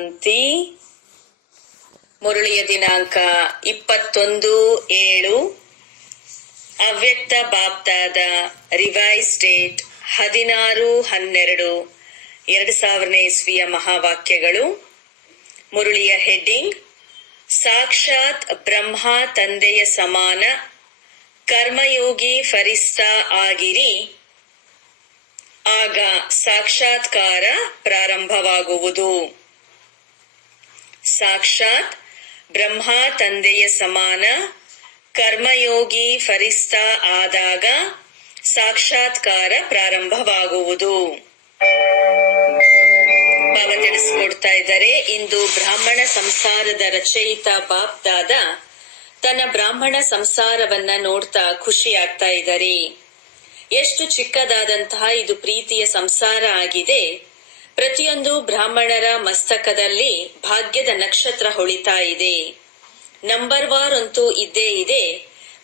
ಶಾಂತಿ. ಮುರಳಿಯ ದಿನಾಂಕ 21/7. ಅವ್ಯಕ್ತ BapDada revise date 16/12/2000 ಮಹಾವಾಕ್ಯಗಳು. ಮುರಳಿಯ heading: ಸಾಕ್ಷಾತ್ ಬ್ರಹ್ಮ ತಂದೆಯ ಸಮಾನ ಕರ್ಮಯೋಗಿ ಫರಿಸ್ತಾ ಆಗಿರಿ, ಆಗ ಸಾಕ್ಷಾತ್ಕಾರ ಪ್ರಾರಂಭವಾಗುವುದು. ಸಾಕ್ಷಾತ್ ಬ್ರಹ್ಮ ತಂದೆಯ ಸಮಾನ ಕರ್ಮಯೋಗಿ ಫರಿಸ್ತಾ ಆದಾಗ ಸಾಕ್ಷಾತ್ಕಾರ ಪ್ರಾರಂಭವಾಗುವುದು. ಬಾಬಾ ತಿಳಿಸಿಕೊಡ್ತಾ ಇದ್ದಾರೆ, ಇಂದು ಬ್ರಾಹ್ಮಣ ಸಂಸಾರದ ರಚಯಿತ ಬಾಪ್ದಾದ ತನ್ನ ಬ್ರಾಹ್ಮಣ ಸಂಸಾರವನ್ನ ನೋಡ್ತಾ ಖುಷಿ ಆಗ್ತಾ ಇದ್ದಾರೆ. ಎಷ್ಟು ಚಿಕ್ಕದಾದಂತಹ ಇದು ಪ್ರೀತಿಯ ಸಂಸಾರ ಆಗಿದೆ. ಪ್ರತಿಯೊಂದು ಬ್ರಾಹ್ಮಣರ ಮಸ್ತಕದಲ್ಲಿ ಭಾಗ್ಯದ ನಕ್ಷತ್ರ ಹೊಳಿತಾ ಇದೆ. ನಂಬರ್ ವಾರ್ ಅಂತೂ ಇದ್ದೇ ಇದೆ.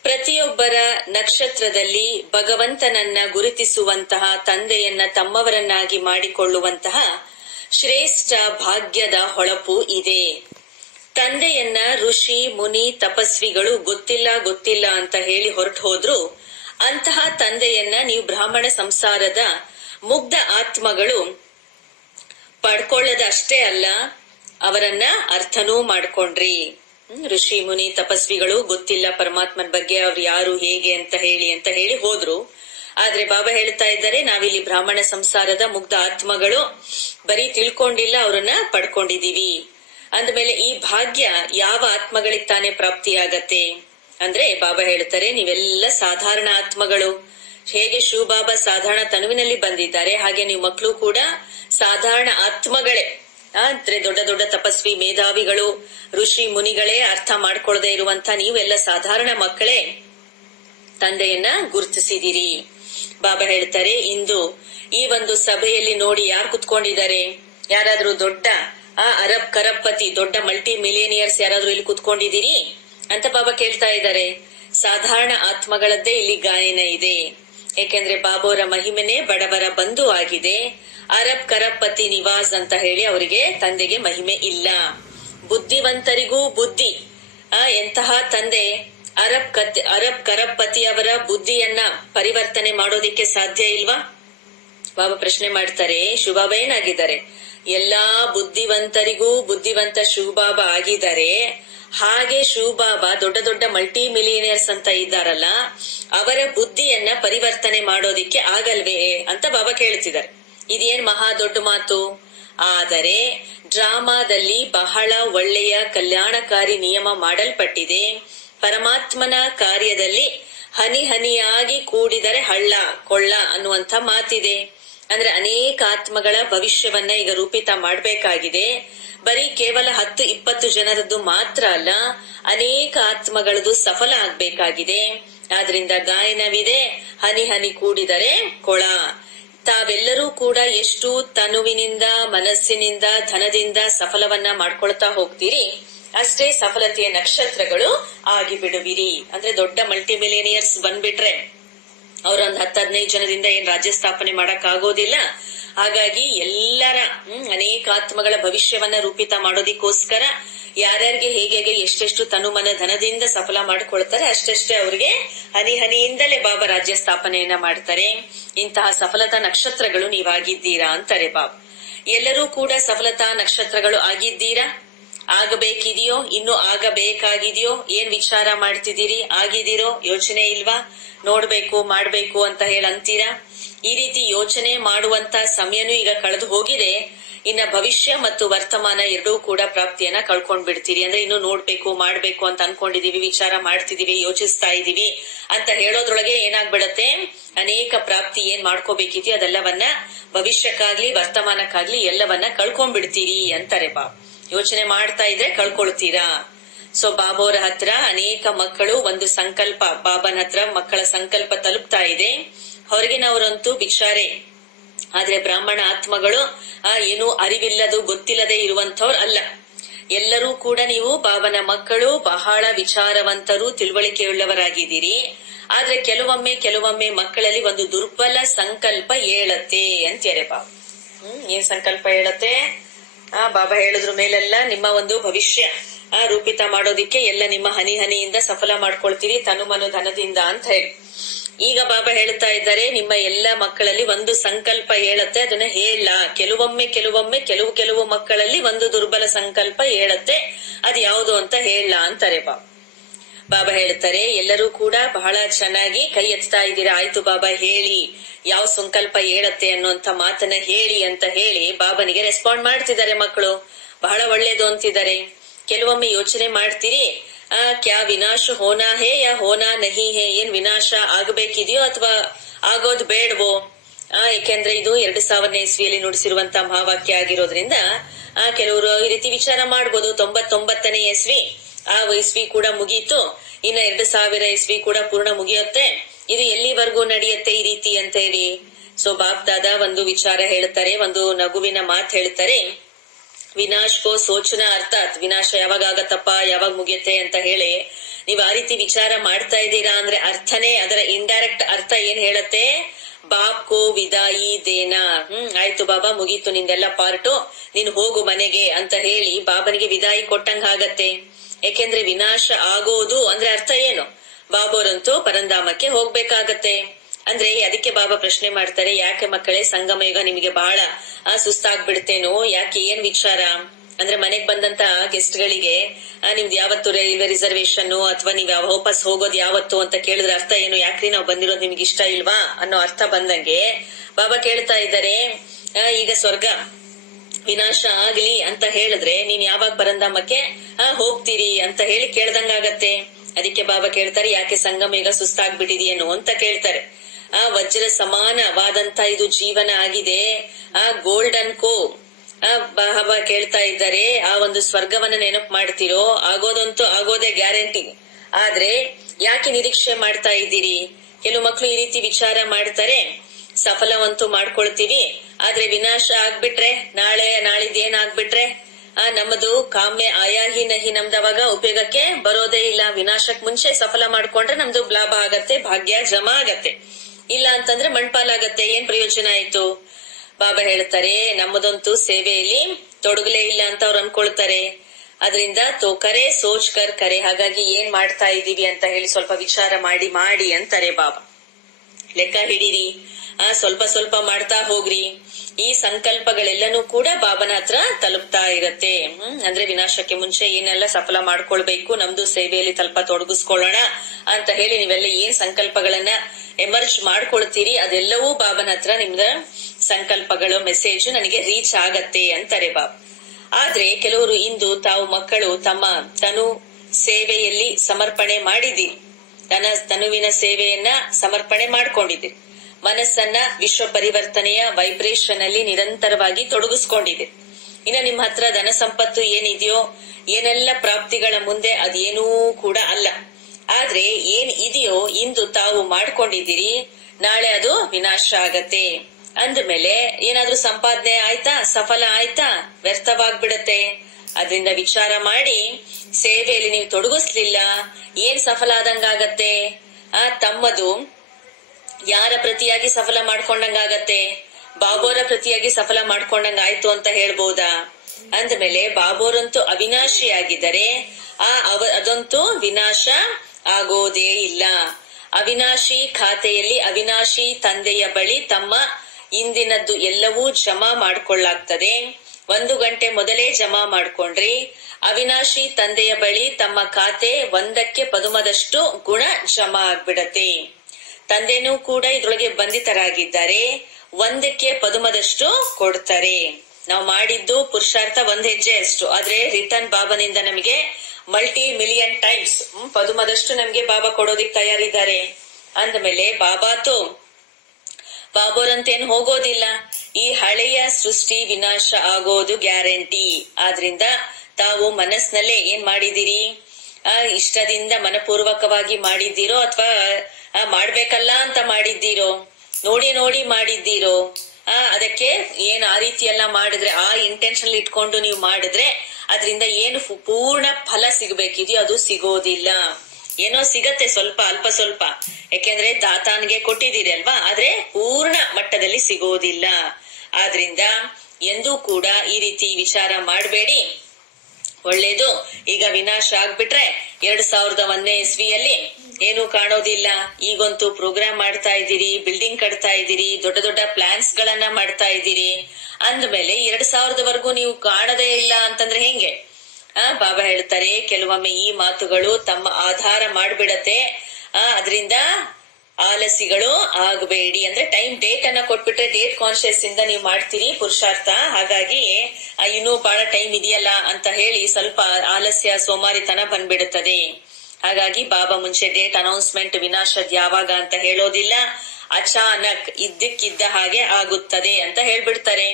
ಪ್ರತಿಯೊಬ್ಬರ ನಕ್ಷತ್ರದಲ್ಲಿ ಭಗವಂತನನ್ನ ಗುರುತಿಸುವಂತಹ, ತಂದೆಯನ್ನ ತಮ್ಮವರನ್ನಾಗಿ ಮಾಡಿಕೊಳ್ಳುವಂತಹ ಶ್ರೇಷ್ಠ ಭಾಗ್ಯದ ಹೊಳಪು ಇದೆ. ತಂದೆಯನ್ನ ಋಷಿ ಮುನಿ ತಪಸ್ವಿಗಳು ಗೊತ್ತಿಲ್ಲ ಅಂತ ಹೇಳಿ ಹೊರಟು ಹೋದ್ರು, ಅಂತಹ ತಂದೆಯನ್ನ ನೀವು ಬ್ರಾಹ್ಮಣ ಸಂಸಾರದ ಮುಗ್ಧ ಆತ್ಮಗಳು ಪಡ್ಕೊಳ್ಳೋದ ಅಷ್ಟೇ ಅಲ್ಲ, ಅವರನ್ನ ಅರ್ಥನೂ ಮಾಡ್ಕೊಂಡ್ರಿ. ಋಷಿ ಮುನಿ ತಪಸ್ವಿಗಳು ಗೊತ್ತಿಲ್ಲ ಪರಮಾತ್ಮನ ಬಗ್ಗೆ, ಅವ್ರು ಯಾರು ಹೇಗೆ ಅಂತ ಹೇಳಿ ಹೋದ್ರು. ಆದ್ರೆ ಬಾಬಾ ಹೇಳ್ತಾ ಇದ್ದಾರೆ, ನಾವಿಲ್ಲಿ ಬ್ರಾಹ್ಮಣ ಸಂಸಾರದ ಮುಗ್ಧ ಆತ್ಮಗಳು ಬರೀ ತಿಳ್ಕೊಂಡಿಲ್ಲ, ಅವರನ್ನ ಪಡ್ಕೊಂಡಿದೀವಿ. ಅಂದ್ಮೇಲೆ ಈ ಭಾಗ್ಯ ಯಾವ ಆತ್ಮಗಳಿಗೆ ತಾನೇ ಪ್ರಾಪ್ತಿಯಾಗತ್ತೆ ಅಂದ್ರೆ, ಬಾಬಾ ಹೇಳ್ತಾರೆ, ನೀವೆಲ್ಲ ಸಾಧಾರಣ ಆತ್ಮಗಳು. ಹೇಗೆ ಶಿವಬಾಬಾ ಸಾಧಾರಣ ತನುವಿನಲ್ಲಿ ಬಂದಿದ್ದಾರೆ, ಹಾಗೆ ನೀವು ಮಕ್ಕಳು ಕೂಡ ಸಾಧಾರಣ ಆತ್ಮಗಳೇ. ಅಂದ್ರೆ ದೊಡ್ಡ ದೊಡ್ಡ ತಪಸ್ವಿ ಮೇಧಾವಿಗಳು ಋಷಿ ಮುನಿಗಳೇ ಅರ್ಥ ಮಾಡ್ಕೊಳ್ಳದೆ ಇರುವಂತ ನೀವೆಲ್ಲ ಸಾಧಾರಣ ಮಕ್ಕಳೇ ತಂದೆಯನ್ನ ಗುರುತಿಸಿದಿರಿ. ಬಾಬಾ ಹೇಳ್ತಾರೆ, ಇಂದು ಈ ಒಂದು ಸಭೆಯಲ್ಲಿ ನೋಡಿ ಯಾರು ಕುತ್ಕೊಂಡಿದ್ದಾರೆ? ಯಾರಾದ್ರೂ ದೊಡ್ಡ ಅರಬ್ ಕರಬ್ಪತಿ, ದೊಡ್ಡ ಮಲ್ಟಿ ಮಿಲಿಯನಿಯರ್ಸ್ ಯಾರಾದ್ರೂ ಇಲ್ಲಿ ಕುತ್ಕೊಂಡಿದ್ದೀರಿ ಅಂತ ಬಾಬಾ ಕೇಳ್ತಾ ಇದ್ದಾರೆ. ಸಾಧಾರಣ ಆತ್ಮಗಳದ್ದೇ ಇಲ್ಲಿ ಗಾಯನ ಇದೆ. ಏಕೆಂದ್ರೆ ಬಾಬೋರ ಮಹಿಮೆನೆ ಬಡವರ ಬಂಧು ಆಗಿದೆ. ಅರಬ್ ಕರಬ್ಪತಿ ನಿವಾಸ್ ಅಂತ ಹೇಳಿ ಅವರಿಗೆ ತಂದೆಗೆ ಮಹಿಮೆ ಇಲ್ಲ. ಬುದ್ಧಿವಂತರಿಗೂ ಬುದ್ಧಿ. ಎಂತಹ ತಂದೆ ಅರಬ್ ಕರಬ್ಪತಿ ಅವರ ಬುದ್ಧಿಯನ್ನ ಪರಿವರ್ತನೆ ಮಾಡೋದಿಕ್ಕೆ ಸಾಧ್ಯ ಇಲ್ವಾ? ಬಾಬಾ ಪ್ರಶ್ನೆ ಮಾಡ್ತಾರೆ, ಶಿವಬಾಬಾ ಏನಾಗಿದ್ದಾರೆ? ಎಲ್ಲಾ ಬುದ್ಧಿವಂತರಿಗೂ ಬುದ್ಧಿವಂತ ಶಿವಬಾಬಾ ಆಗಿದ್ದಾರೆ. ಹಾಗೆ ಶಿವಬಾಬಾ ದೊಡ್ಡ ದೊಡ್ಡ ಮಲ್ಟಿ ಮಿಲಿಯನಿಯರ್ಸ್ ಅಂತ ಇದ್ದಾರಲ್ಲ, ಅವರ ಬುದ್ಧಿಯನ್ನ ಪರಿವರ್ತನೆ ಮಾಡೋದಿಕ್ಕೆ ಆಗಲ್ವೇ ಅಂತ ಬಾಬಾ ಕೇಳ್ತಿದ್ದಾರೆ. ಇದೇನ್ ಮಹಾ ದೊಡ್ಡ ಮಾತು. ಆದರೆ ಡ್ರಾಮಾದಲ್ಲಿ ಬಹಳ ಒಳ್ಳೆಯ ಕಲ್ಯಾಣಕಾರಿ ನಿಯಮ ಮಾಡಲ್ಪಟ್ಟಿದೆ. ಪರಮಾತ್ಮನ ಕಾರ್ಯದಲ್ಲಿ ಹನಿ ಹನಿಯಾಗಿ ಕೂಡಿದರೆ ಹಳ್ಳ ಕೊಳ್ಳ ಅನ್ನುವಂಥ ಮಾತಿದೆ. ಅಂದ್ರೆ ಅನೇಕ ಆತ್ಮಗಳ ಭವಿಷ್ಯವನ್ನ ಈಗ ರೂಪಿತ ಮಾಡ್ಬೇಕಾಗಿದೆ. ಬರೀ ಕೇವಲ 10-20 ಜನರದ್ದು ಮಾತ್ರ ಅಲ್ಲ, ಅನೇಕ ಆತ್ಮಗಳದ್ದು ಸಫಲ ಆಗ್ಬೇಕಾಗಿದೆ. ಆದ್ರಿಂದ ಗಾಯನವಿದೆ, ಹನಿ ಹನಿ ಕೂಡಿದರೆ ಕೊಳ. ತಾವೆಲ್ಲರೂ ಕೂಡ ಎಷ್ಟು ತನುವಿನಿಂದ, ಮನಸ್ಸಿನಿಂದ, ಧನದಿಂದ ಸಫಲವನ್ನ ಮಾಡ್ಕೊಳ್ತಾ ಹೋಗ್ತೀರಿ, ಅಷ್ಟೇ ಸಫಲತೆಯ ನಕ್ಷತ್ರಗಳು ಆಗಿ ಬಿಡುವಿರಿ. ಅಂದ್ರೆ ದೊಡ್ಡ ಮಲ್ಟಿ ಮಿಲಿಯನಿಯರ್ಸ್ ಬಂದ್ಬಿಟ್ರೆ ಅವ್ರೊಂದ್ 10-15 ಜನದಿಂದ ಏನ್ ರಾಜ್ಯ ಸ್ಥಾಪನೆ ಮಾಡಕ್ ಆಗೋದಿಲ್ಲ. ಹಾಗಾಗಿ ಎಲ್ಲರ ಅನೇಕ ಆತ್ಮಗಳ ಭವಿಷ್ಯವನ್ನ ರೂಪಿತ ಮಾಡೋದಿಕ್ಕೋಸ್ಕರ ಯಾರ್ಯಾರಿಗೆ ಹೇಗೆ ಎಷ್ಟೆಷ್ಟು ತನುಮನ ಧನದಿಂದ ಸಫಲ ಮಾಡ್ಕೊಳ್ತಾರೆ, ಅಷ್ಟೆಷ್ಟೇ ಅವ್ರಿಗೆ ಹನಿ ಹನಿಯಿಂದಲೇ ಬಾಬಾ ರಾಜ್ಯ ಸ್ಥಾಪನೆಯನ್ನ ಮಾಡ್ತಾರೆ. ಇಂತಹ ಸಫಲತಾ ನಕ್ಷತ್ರಗಳು ನೀವಾಗಿದ್ದೀರಾ ಅಂತಾರೆ ಬಾಬಾ. ಎಲ್ಲರೂ ಕೂಡ ಸಫಲತಾ ನಕ್ಷತ್ರಗಳು ಆಗಿದ್ದೀರಾ? ಆಗಬೇಕಿದೆಯೋ? ಇನ್ನು ಆಗಬೇಕಾಗಿದೆಯೋ? ಏನ್ ವಿಚಾರ ಮಾಡ್ತಿದ್ದೀರಿ? ಆಗಿದ್ದೀರೋ? ಯೋಚನೆ ಇಲ್ವಾ? ನೋಡ್ಬೇಕು ಮಾಡ್ಬೇಕು ಅಂತ ಅಂತೀರಾ? ಈ ರೀತಿ ಯೋಚನೆ ಮಾಡುವಂತ ಸಮಯನೂ ಈಗ ಕಳೆದು ಹೋಗಿದೆ. ಇನ್ನ ಭವಿಷ್ಯ ಮತ್ತು ವರ್ತಮಾನ ಎರಡೂ ಕೂಡ ಪ್ರಾಪ್ತಿಯನ್ನ ಕಳ್ಕೊಂಡ್ ಬಿಡ್ತೀರಿ. ಅಂದ್ರೆ ಇನ್ನು ನೋಡ್ಬೇಕು ಮಾಡ್ಬೇಕು ಅಂತ ಅನ್ಕೊಂಡಿದೀವಿ, ವಿಚಾರ ಮಾಡ್ತಿದೀವಿ, ಯೋಚಿಸ್ತಾ ಇದೀವಿ ಅಂತ ಹೇಳೋದ್ರೊಳಗೆ ಏನಾಗ್ಬಿಡತ್ತೆ, ಅನೇಕ ಪ್ರಾಪ್ತಿ ಏನ್ ಮಾಡ್ಕೋಬೇಕಿದೆಯೋ ಅದೆಲ್ಲವನ್ನ ಭವಿಷ್ಯಕ್ಕಾಗ್ಲಿ ವರ್ತಮಾನಕ್ಕಾಗ್ಲಿ ಎಲ್ಲವನ್ನ ಕಳ್ಕೊಂಡ್ಬಿಡ್ತೀರಿ ಅಂತಾರೆ ಬಾಬಾ. ಯೋಚನೆ ಮಾಡ್ತಾ ಇದ್ರೆ ಕಳ್ಕೊಳ್ತೀರಾ. ಸೊ ಬಾಬೋರ ಹತ್ರ ಅನೇಕ ಮಕ್ಕಳು ಒಂದು ಸಂಕಲ್ಪ, ಬಾಬಾನ ಹತ್ರ ಮಕ್ಕಳ ಸಂಕಲ್ಪ ತಲುಪ್ತಾ ಇದೆ. ಹೊರಗಿನವರಂತೂ ಭಿಕ್ಷಾರೆ. ಆದ್ರೆ ಬ್ರಾಹ್ಮಣ ಆತ್ಮಗಳು ಏನು ಅರಿವಿಲ್ಲದು ಗೊತ್ತಿಲ್ಲದೆ ಇರುವಂತವ್ರು ಅಲ್ಲ. ಎಲ್ಲರೂ ಕೂಡ ನೀವು ಬಾಬನ ಮಕ್ಕಳು, ಬಹಳ ವಿಚಾರವಂತರು, ತಿಳುವಳಿಕೆಯುಳ್ಳವರಾಗಿದ್ದೀರಿ. ಆದ್ರೆ ಕೆಲವೊಮ್ಮೆ ಮಕ್ಕಳಲ್ಲಿ ಒಂದು ದುರ್ಬಲ ಸಂಕಲ್ಪ ಏಳತ್ತೆ ಅಂತಾರೆ ಬಾಬಾ. ಏನ್ ಸಂಕಲ್ಪ ಹೇಳತ್ತೆ? ಬಾಬಾ ಹೇಳಿದ್ರು ಮೇಲೆಲ್ಲ ನಿಮ್ಮ ಒಂದು ಭವಿಷ್ಯ ರೂಪಿತ ಮಾಡೋದಿಕ್ಕೆ ಎಲ್ಲ ನಿಮ್ಮ ಹನಿ ಹನಿಯಿಂದ ಸಫಲ ಮಾಡ್ಕೊಳ್ತೀರಿ ತನು ಮನು ಧನದಿಂದ ಅಂತ ಹೇಳಿ. ಈಗ ಬಾಬಾ ಹೇಳ್ತಾ ಇದ್ದಾರೆ, ನಿಮ್ಮ ಎಲ್ಲ ಮಕ್ಕಳಲ್ಲಿ ಒಂದು ಸಂಕಲ್ಪ ಹೇಳತ್ತೆ, ಅದನ್ನ ಹೇಳ. ಕೆಲವೊಮ್ಮೆ ಕೆಲವು ಮಕ್ಕಳಲ್ಲಿ ಒಂದು ದುರ್ಬಲ ಸಂಕಲ್ಪ ಹೇಳತ್ತೆ, ಅದ್ ಯಾವುದು ಅಂತ ಹೇಳ ಅಂತಾರೆ ಬಾಬಾ ಹೇಳ್ತಾರೆ, ಎಲ್ಲರೂ ಕೂಡ ಬಹಳ ಚೆನ್ನಾಗಿ ಕೈ ಎತ್ತಾ ಇದ್ದೀರಾ. ಆಯ್ತು ಬಾಬಾ ಹೇಳಿ, ಯಾವ ಸಂಕಲ್ಪ ಹೇಳತ್ತೆ ಅನ್ನುವಂತ ಮಾತನ್ನ ಹೇಳಿ ಅಂತ ಹೇಳಿ ಬಾಬನಿಗೆ ರೆಸ್ಪಾಂಡ್ ಮಾಡ್ತಿದ್ದಾರೆ ಮಕ್ಕಳು. ಬಹಳ ಒಳ್ಳೇದು ಅಂತಿದ್ದಾರೆ. ಕೆಲವೊಮ್ಮೆ ಯೋಚನೆ ಮಾಡ್ತೀರಿ, ಕ್ಯಾ ವಿನಾಶ ಹೋನಾ ಹೇ ಯಾ ಹೋನಾ ನಹಿ ಹೇ, ಏನ್ ವಿನಾಶ ಆಗಬೇಕಿದೆಯೋ ಅಥವಾ ಆಗೋದ್ ಬೇಡವೋ? ಯಾಕೆಂದ್ರೆ ಇದು 2000ನೇ ಇಸ್ವಿಯಲ್ಲಿ ನುಡಿಸಿರುವಂತ ಮಹಾವಾಕ್ಯ ಆಗಿರೋದ್ರಿಂದ ಕೆಲವರು ಈ ರೀತಿ ವಿಚಾರ ಮಾಡ್ಬೋದು. 99ನೇ ಇಸ್ವಿ ಇಸ್ವಿ ಕೂಡ ಮುಗೀತು, ಇನ್ನ 2000 ಇಸ್ವಿ ಕೂಡ ಪೂರ್ಣ ಮುಗಿಯುತ್ತೆ, ಇದು ಎಲ್ಲಿವರೆಗೂ ನಡೆಯುತ್ತೆ ಈ ರೀತಿ ಅಂತ ಹೇಳಿ. ಸೊ ಬಾಪ್ ದಾದಾ ಒಂದು ವಿಚಾರ ಹೇಳ್ತಾರೆ, ಒಂದು ನಗುವಿನ ಮಾತು ಹೇಳ್ತಾರೆ, ವಿನಾಶ್ ಕೋ ಸೋಚನ ಅರ್ಥಾತ್, ವಿನಾಶ ಯಾವಾಗ ಆಗತ್ತಪ್ಪ ಯಾವಾಗ ಮುಗಿಯತ್ತೆ ಅಂತ ಹೇಳಿ ನೀವ್ ಆ ರೀತಿ ವಿಚಾರ ಮಾಡ್ತಾ ಇದ್ದೀರಾ ಅಂದ್ರೆ ಅರ್ಥನೇ, ಅದರ ಇಂಡೈರೆಕ್ಟ್ ಅರ್ಥ ಏನ್ ಹೇಳತ್ತೆ, ಬಾಪ್ ಕೋ ವಿದಾಯಿ ದೇನಾ. ಆಯ್ತು ಬಾಬಾ ಮುಗೀತು ನಿಂದೆಲ್ಲ ಪಾರ್ಟು, ನೀನ್ ಹೋಗು ಮನೆಗೆ ಅಂತ ಹೇಳಿ ಬಾಬನಿಗೆ ವಿದಾಯಿ ಕೊಟ್ಟಂಗ ಆಗತ್ತೆ. ಯಾಕೆಂದ್ರೆ ವಿನಾಶ ಆಗೋದು ಅಂದ್ರೆ ಅರ್ಥ ಏನು, ಬಾಬೋರಂತೂ ಪರಂಧಾಮಕ್ಕೆ ಹೋಗ್ಬೇಕಾಗತ್ತೆ. ಅಂದ್ರೆ ಅದಕ್ಕೆ ಬಾಬಾ ಪ್ರಶ್ನೆ ಮಾಡ್ತಾರೆ, ಯಾಕೆ ಮಕ್ಕಳೇ ಸಂಗಮ ಯುಗ ನಿಮಗೆ ಬಹಳ ಸುಸ್ತಾಗ್ಬಿಡ್ತೇನೋ, ಯಾಕೆ ಏನ್ ವಿಚಾರ ಅಂದ್ರೆ ಮನೆಗ್ ಬಂದಂತ ಗೆಸ್ಟ್ ಗಳಿಗೆ ನಿಮ್ದು ಯಾವತ್ತು ರೈಲ್ವೆ ರಿಸರ್ವೇಶನ್ ಅಥವಾ ನೀವ್ ವಾಪಸ್ ಹೋಗೋದು ಯಾವತ್ತು ಅಂತ ಕೇಳಿದ್ರೆ ಅರ್ಥ ಏನು, ಯಾಕ್ರಿ ನಾವ್ ಬಂದಿರೋದು ನಿಮ್ಗೆ ಇಷ್ಟ ಇಲ್ವಾ ಅನ್ನೋ ಅರ್ಥ ಬಂದಂಗೆ ಬಾಬಾ ಕೇಳ್ತಾ ಇದ್ದಾರೆ, ಈಗ ಸ್ವರ್ಗ ವಿನಾಶ ಆಗ್ಲಿ ಅಂತ ಹೇಳಿದ್ರೆ ನೀನ್ ಯಾವಾಗ ಪರಂಧಾಮಕ್ಕೆ ಹೋಗ್ತೀರಿ ಅಂತ ಹೇಳಿ ಕೇಳ್ದಂಗಾಗತ್ತೆ. ಅದಕ್ಕೆ ಬಾಬಾ ಕೇಳ್ತಾರೆ, ಯಾಕೆ ಸಂಗಮ ಈಗ ಸುಸ್ತಾಗ್ಬಿಟ್ಟಿದೆಯೇನೋ ಅಂತ ಕೇಳ್ತಾರೆ. ವಜ್ರ ಸಮಾನವಾದಂತ ಇದು ಜೀವನ ಆಗಿದೆ, ಗೋಲ್ಡನ್ ಕೋ. ಬಾಬಾ ಕೇಳ್ತಾ ಇದ್ದಾರೆ, ಆ ಒಂದು ಸ್ವರ್ಗವನ್ನ ನೆನಪು ಮಾಡ್ತಿರೋ, ಆಗೋದಂತೂ ಆಗೋದೇ ಗ್ಯಾರಂಟಿ, ಆದ್ರೆ ಯಾಕೆ ನಿರೀಕ್ಷೆ ಮಾಡ್ತಾ ಇದ್ದೀರಿ? ಕೆಲವು ಮಕ್ಳು ಈ ರೀತಿ ವಿಚಾರ ಮಾಡ್ತಾರೆ, ಸಫಲವಂತೂ ಮಾಡ್ಕೊಳ್ತೀವಿ, ಆದ್ರೆ ವಿನಾಶ ಆಗ್ಬಿಟ್ರೆ, ನಾಳಿದ್ ಏನ್ ಆಗ್ಬಿಟ್ರೆ ನಮ್ಮದು ಕಾಮ್ಯ ಆಯಾಹಿ ನಹಿ, ನಮ್ದವಾಗ ಉಪಯೋಗಕ್ಕೆ ಬರೋದೇ ಇಲ್ಲ. ವಿನಾಶಕ್ ಮುಂಚೆ ಸಫಲ ಮಾಡ್ಕೊಂಡ್ರೆ ನಮ್ದು ಲಾಭ ಆಗತ್ತೆ, ಭಾಗ್ಯ ಜಮಾ ಆಗತ್ತೆ, ಇಲ್ಲ ಅಂತಂದ್ರೆ ಮಣ್ಪಾಲಾಗತ್ತೆ, ಏನ್ ಪ್ರಯೋಜನ ಆಯ್ತು? ಬಾಬಾ ಹೇಳ್ತಾರೆ, ನಮ್ಮದಂತೂ ಸೇವೆಯಲ್ಲಿ ತೊಡಗಲೇ ಇಲ್ಲ ಅಂತ ಅವ್ರು ಅನ್ಕೊಳ್ತಾರೆ. ಅದರಿಂದ ಕರೆ ಸೋಚ್ ಕರೆ, ಹಾಗಾಗಿ ಏನ್ ಮಾಡ್ತಾ ಇದೀವಿ ಅಂತ ಹೇಳಿ ಸ್ವಲ್ಪ ವಿಚಾರ ಮಾಡಿ ಅಂತಾರೆ ಬಾಬಾ. ಲೆಕ್ಕ ಹಿಡೀರಿ, ಸ್ವಲ್ಪ ಮಾಡ್ತಾ ಹೋಗ್ರಿ. ಈ ಸಂಕಲ್ಪಗಳೆಲ್ಲನೂ ಕೂಡ ಬಾಬನ ಹತ್ರ ತಲುಪ್ತಾ ಇರತ್ತೆ. ಅಂದ್ರೆ ವಿನಾಶಕ್ಕೆ ಮುಂಚೆ ಏನೆಲ್ಲ ಸಫಲ ಮಾಡ್ಕೊಳ್ಬೇಕು, ನಮ್ದು ಸೇವೆಯಲ್ಲಿ ಸ್ವಲ್ಪ ತೊಡಗಿಸ್ಕೊಳ್ಳೋಣ ಅಂತ ಹೇಳಿ ನೀವೆಲ್ಲ ಏನ್ ಸಂಕಲ್ಪಗಳನ್ನ ಎಮರ್ಜ್ ಮಾಡ್ಕೊಳ್ತೀರಿ, ಅದೆಲ್ಲವೂ ಬಾಬನ ಹತ್ರ ನಿಮ್ದ ಸಂಕಲ್ಪಗಳು ಮೆಸೇಜ್ ನನಗೆ ರೀಚ್ ಆಗತ್ತೆ ಅಂತಾರೆ ಬಾಬಾ. ಆದ್ರೆ ಕೆಲವರು ಇಂದು ತಾವು ಮಕ್ಕಳು ತಮ್ಮ ತನು ಸೇವೆಯಲ್ಲಿ ಸಮರ್ಪಣೆ ಮಾಡಿದ್ದೀರಿ, ತನುವಿನ ಸೇವೆಯನ್ನ ಸಮರ್ಪಣೆ ಮಾಡ್ಕೊಂಡಿದ್ದೀರಿ, ಮನಸ್ಸನ್ನ ವಿಶ್ವ ಪರಿವರ್ತನೆಯ ವೈಬ್ರೇಷನ್ ಅಲ್ಲಿ ನಿರಂತರವಾಗಿ ತೊಡಗಿಸ್ಕೊಂಡಿದೆ. ಇನ್ನ ನಿಮ್ ಹತ್ರ ಧನ ಸಂಪತ್ತು ಏನಿದೆಯೋ, ಏನೆಲ್ಲ ಪ್ರಾಪ್ತಿಗಳ ಮುಂದೆ ಅದೇನೂ ಕೂಡ ಅಲ್ಲ. ಆದ್ರೆ ಏನ್ ಇದೆಯೋ ಇಂದು ತಾವು ಮಾಡ್ಕೊಂಡಿದ್ದೀರಿ, ನಾಳೆ ಅದು ವಿನಾಶ ಆಗತ್ತೆ. ಅಂದ್ಮೇಲೆ ಏನಾದ್ರೂ ಸಂಪಾದನೆ ಆಯ್ತಾ, ಸಫಲ ಆಯ್ತಾ, ವ್ಯರ್ಥವಾಗ್ಬಿಡತ್ತೆ. ಅದರಿಂದ ವಿಚಾರ ಮಾಡಿ, ಸೇವೆಯಲ್ಲಿ ನೀವು ತೊಡಗಿಸ್ಲಿಲ್ಲ, ಏನ್ ಸಫಲ ಆದಂಗಾಗತ್ತೆ? ತಮ್ಮದು ಯಾರ ಪ್ರತಿಯಾಗಿ ಸಫಲ ಮಾಡ್ಕೊಂಡಂಗಾಗತ್ತೆ? ಬಾಬೋರ ಪ್ರತಿಯಾಗಿ ಸಫಲ ಮಾಡ್ಕೊಂಡಂಗ ಆಯ್ತು ಅಂತ ಹೇಳ್ಬೋದಾ? ಅಂದ್ಮೇಲೆ ಬಾಬೋರಂತೂ ಅವಿನಾಶಿಯಾಗಿದ್ದಾರೆ, ಅದಂತೂ ವಿನಾಶ ಆಗೋದೇ ಇಲ್ಲ. ಅವಿನಾಶಿ ಖಾತೆಯಲ್ಲಿ ಅವಿನಾಶಿ ತಂದೆಯ ಬಳಿ ತಮ್ಮ ಇಂದಿನದ್ದು ಎಲ್ಲವೂ ಜಮಾ ಮಾಡ್ಕೊಳ್ಳಾಗ್ತದೆ. 1 ಗಂಟೆ ಮೊದಲೇ ಜಮಾ ಮಾಡ್ಕೊಂಡ್ರಿ. ಅವಿನಾಶಿ ತಂದೆಯ ಬಳಿ ತಮ್ಮ ಖಾತೆ 1ಕ್ಕೆ ಪದುಮದಷ್ಟು ಗುಣ ಜಮಾ ಆಗ್ಬಿಡತ್ತೆ. ತಂದೆನೂ ಕೂಡ ಇದ್ರೊಳಗೆ ಬಂಧಿತರಾಗಿದ್ದಾರೆ, 1ಕ್ಕೆ ಪದುಮದಷ್ಟು ಕೊಡ್ತಾರೆ. ನಾವು ಮಾಡಿದ್ದು ಪುರುಷಾರ್ಥ 1 ಹೆಜ್ಜೆ ಅಷ್ಟು, ಆದ್ರೆ ರಿಟರ್ನ್ ಬಾಬನಿಂದ ನಮಗೆ ಮಲ್ಟಿ ಮಿಲಿಯನ್ ಟೈಮ್ಸ್ ಪದುಮದಷ್ಟು ನಮ್ಗೆ ಬಾಬಾ ಕೊಡೋದಿಕ್ ತಯಾರಿದ್ದಾರೆ. ಅಂದ್ಮೇಲೆ ಬಾಬೋರಂತೇನು ಹೋಗೋದಿಲ್ಲ. ಈ ಹಳೆಯ ಸೃಷ್ಟಿ ವಿನಾಶ ಆಗೋದು ಗ್ಯಾರಂಟಿ. ಆದ್ರಿಂದ ತಾವು ಮನಸ್ಸಿನಲ್ಲೇ ಏನ್ ಮಾಡಿದಿರಿ, ಇಷ್ಟದಿಂದ ಮನಪೂರ್ವಕವಾಗಿ ಮಾಡಿದ್ದೀರೋ ಅಥವಾ ಮಾಡ್ಬೇಕಲ್ಲ ಅಂತ ಮಾಡಿದ್ದೀರೋ, ನೋಡಿ ಮಾಡಿದ್ದೀರೋ, ಅದಕ್ಕೆ ಏನ್ ಆ ರೀತಿ ಎಲ್ಲ ಮಾಡಿದ್ರೆ, ಆ ಇಂಟೆನ್ಷನ್ ಇಟ್ಕೊಂಡು ನೀವು ಮಾಡಿದ್ರೆ ಅದರಿಂದ ಏನು ಪೂರ್ಣ ಫಲ ಸಿಗಬೇಕಿದೆಯೋ ಅದು ಸಿಗೋದಿಲ್ಲ. ಏನೋ ಸಿಗತ್ತೆ ಅಲ್ಪ ಸ್ವಲ್ಪ, ಯಾಕೆಂದ್ರೆ ದಾತಾನ್ಗೆ ಕೊಟ್ಟಿದ್ದೀರಿ ಅಲ್ವಾ, ಆದ್ರೆ ಪೂರ್ಣ ಮಟ್ಟದಲ್ಲಿ ಸಿಗೋದಿಲ್ಲ. ಆದ್ರಿಂದ ಎಂದೂ ಕೂಡ ಈ ರೀತಿ ವಿಚಾರ ಮಾಡಬೇಡಿ. ಒಳ್ಳೇದು, ಈಗ ವಿನಾಶ ಆಗ್ಬಿಟ್ರೆ 2001ನೇ ಇಸ್ವಿಯಲ್ಲಿ ಏನು ಕಾಣೋದಿಲ್ಲ. ಈಗಂತೂ ಪ್ರೋಗ್ರಾಮ್ ಮಾಡ್ತಾ ಇದ್ದೀರಿ, ಬಿಲ್ಡಿಂಗ್ ಕಟ್ತಾ ಇದ್ದೀರಿ, ದೊಡ್ಡ ದೊಡ್ಡ ಪ್ಲಾನ್ಸ್ ಗಳನ್ನ ಮಾಡ್ತಾ ಇದ್ದೀರಿ. ಅಂದ್ಮೇಲೆ 2000ವರೆಗೂ ನೀವು ಕಾಣದೇ ಇಲ್ಲ ಅಂತಂದ್ರೆ ಹೆಂಗೆ? ಬಾಬಾ ಹೇಳ್ತಾರೆ, ಕೆಲವೊಮ್ಮೆ ಈ ಮಾತುಗಳು ತಮ್ಮ ಆಧಾರ ಮಾಡ್ಬಿಡತ್ತೆ. ಅದರಿಂದ ಆಲಸಿಗಳು ಆಗಬೇಡಿ. ಅಂದ್ರೆ ಟೈಮ್ ಡೇಟ್ ಅನ್ನ ಕೊಟ್ಬಿಟ್ರೆ ಡೇಟ್ ಕಾನ್ಶಿಯಸ್ ಇಂದ ನೀವು ಮಾಡ್ತೀರಿ ಪುರುಷಾರ್ಥ. ಹಾಗಾಗಿ ಇನ್ನೂ ಬಹಳ ಟೈಮ್ ಇದೆಯಲ್ಲ ಅಂತ ಹೇಳಿ ಸ್ವಲ್ಪ ಆಲಸ್ಯ ಸೋಮಾರಿತನ ಬಂದ್ಬಿಡುತ್ತದೆ. ಹಾಗಾಗಿ ಬಾಬಾ ಮುಂಚೆ ಡೇಟ್ ಅನೌನ್ಸ್ಮೆಂಟ್ ವಿನಾಶದ್ ಯಾವಾಗ ಅಂತ ಹೇಳೋದಿಲ್ಲ. ಅಚಾನಕ್ ಇದ್ದಕ್ಕಿದ್ದ ಹಾಗೆ ಆಗುತ್ತದೆ ಅಂತ ಹೇಳ್ಬಿಡ್ತಾರೆ.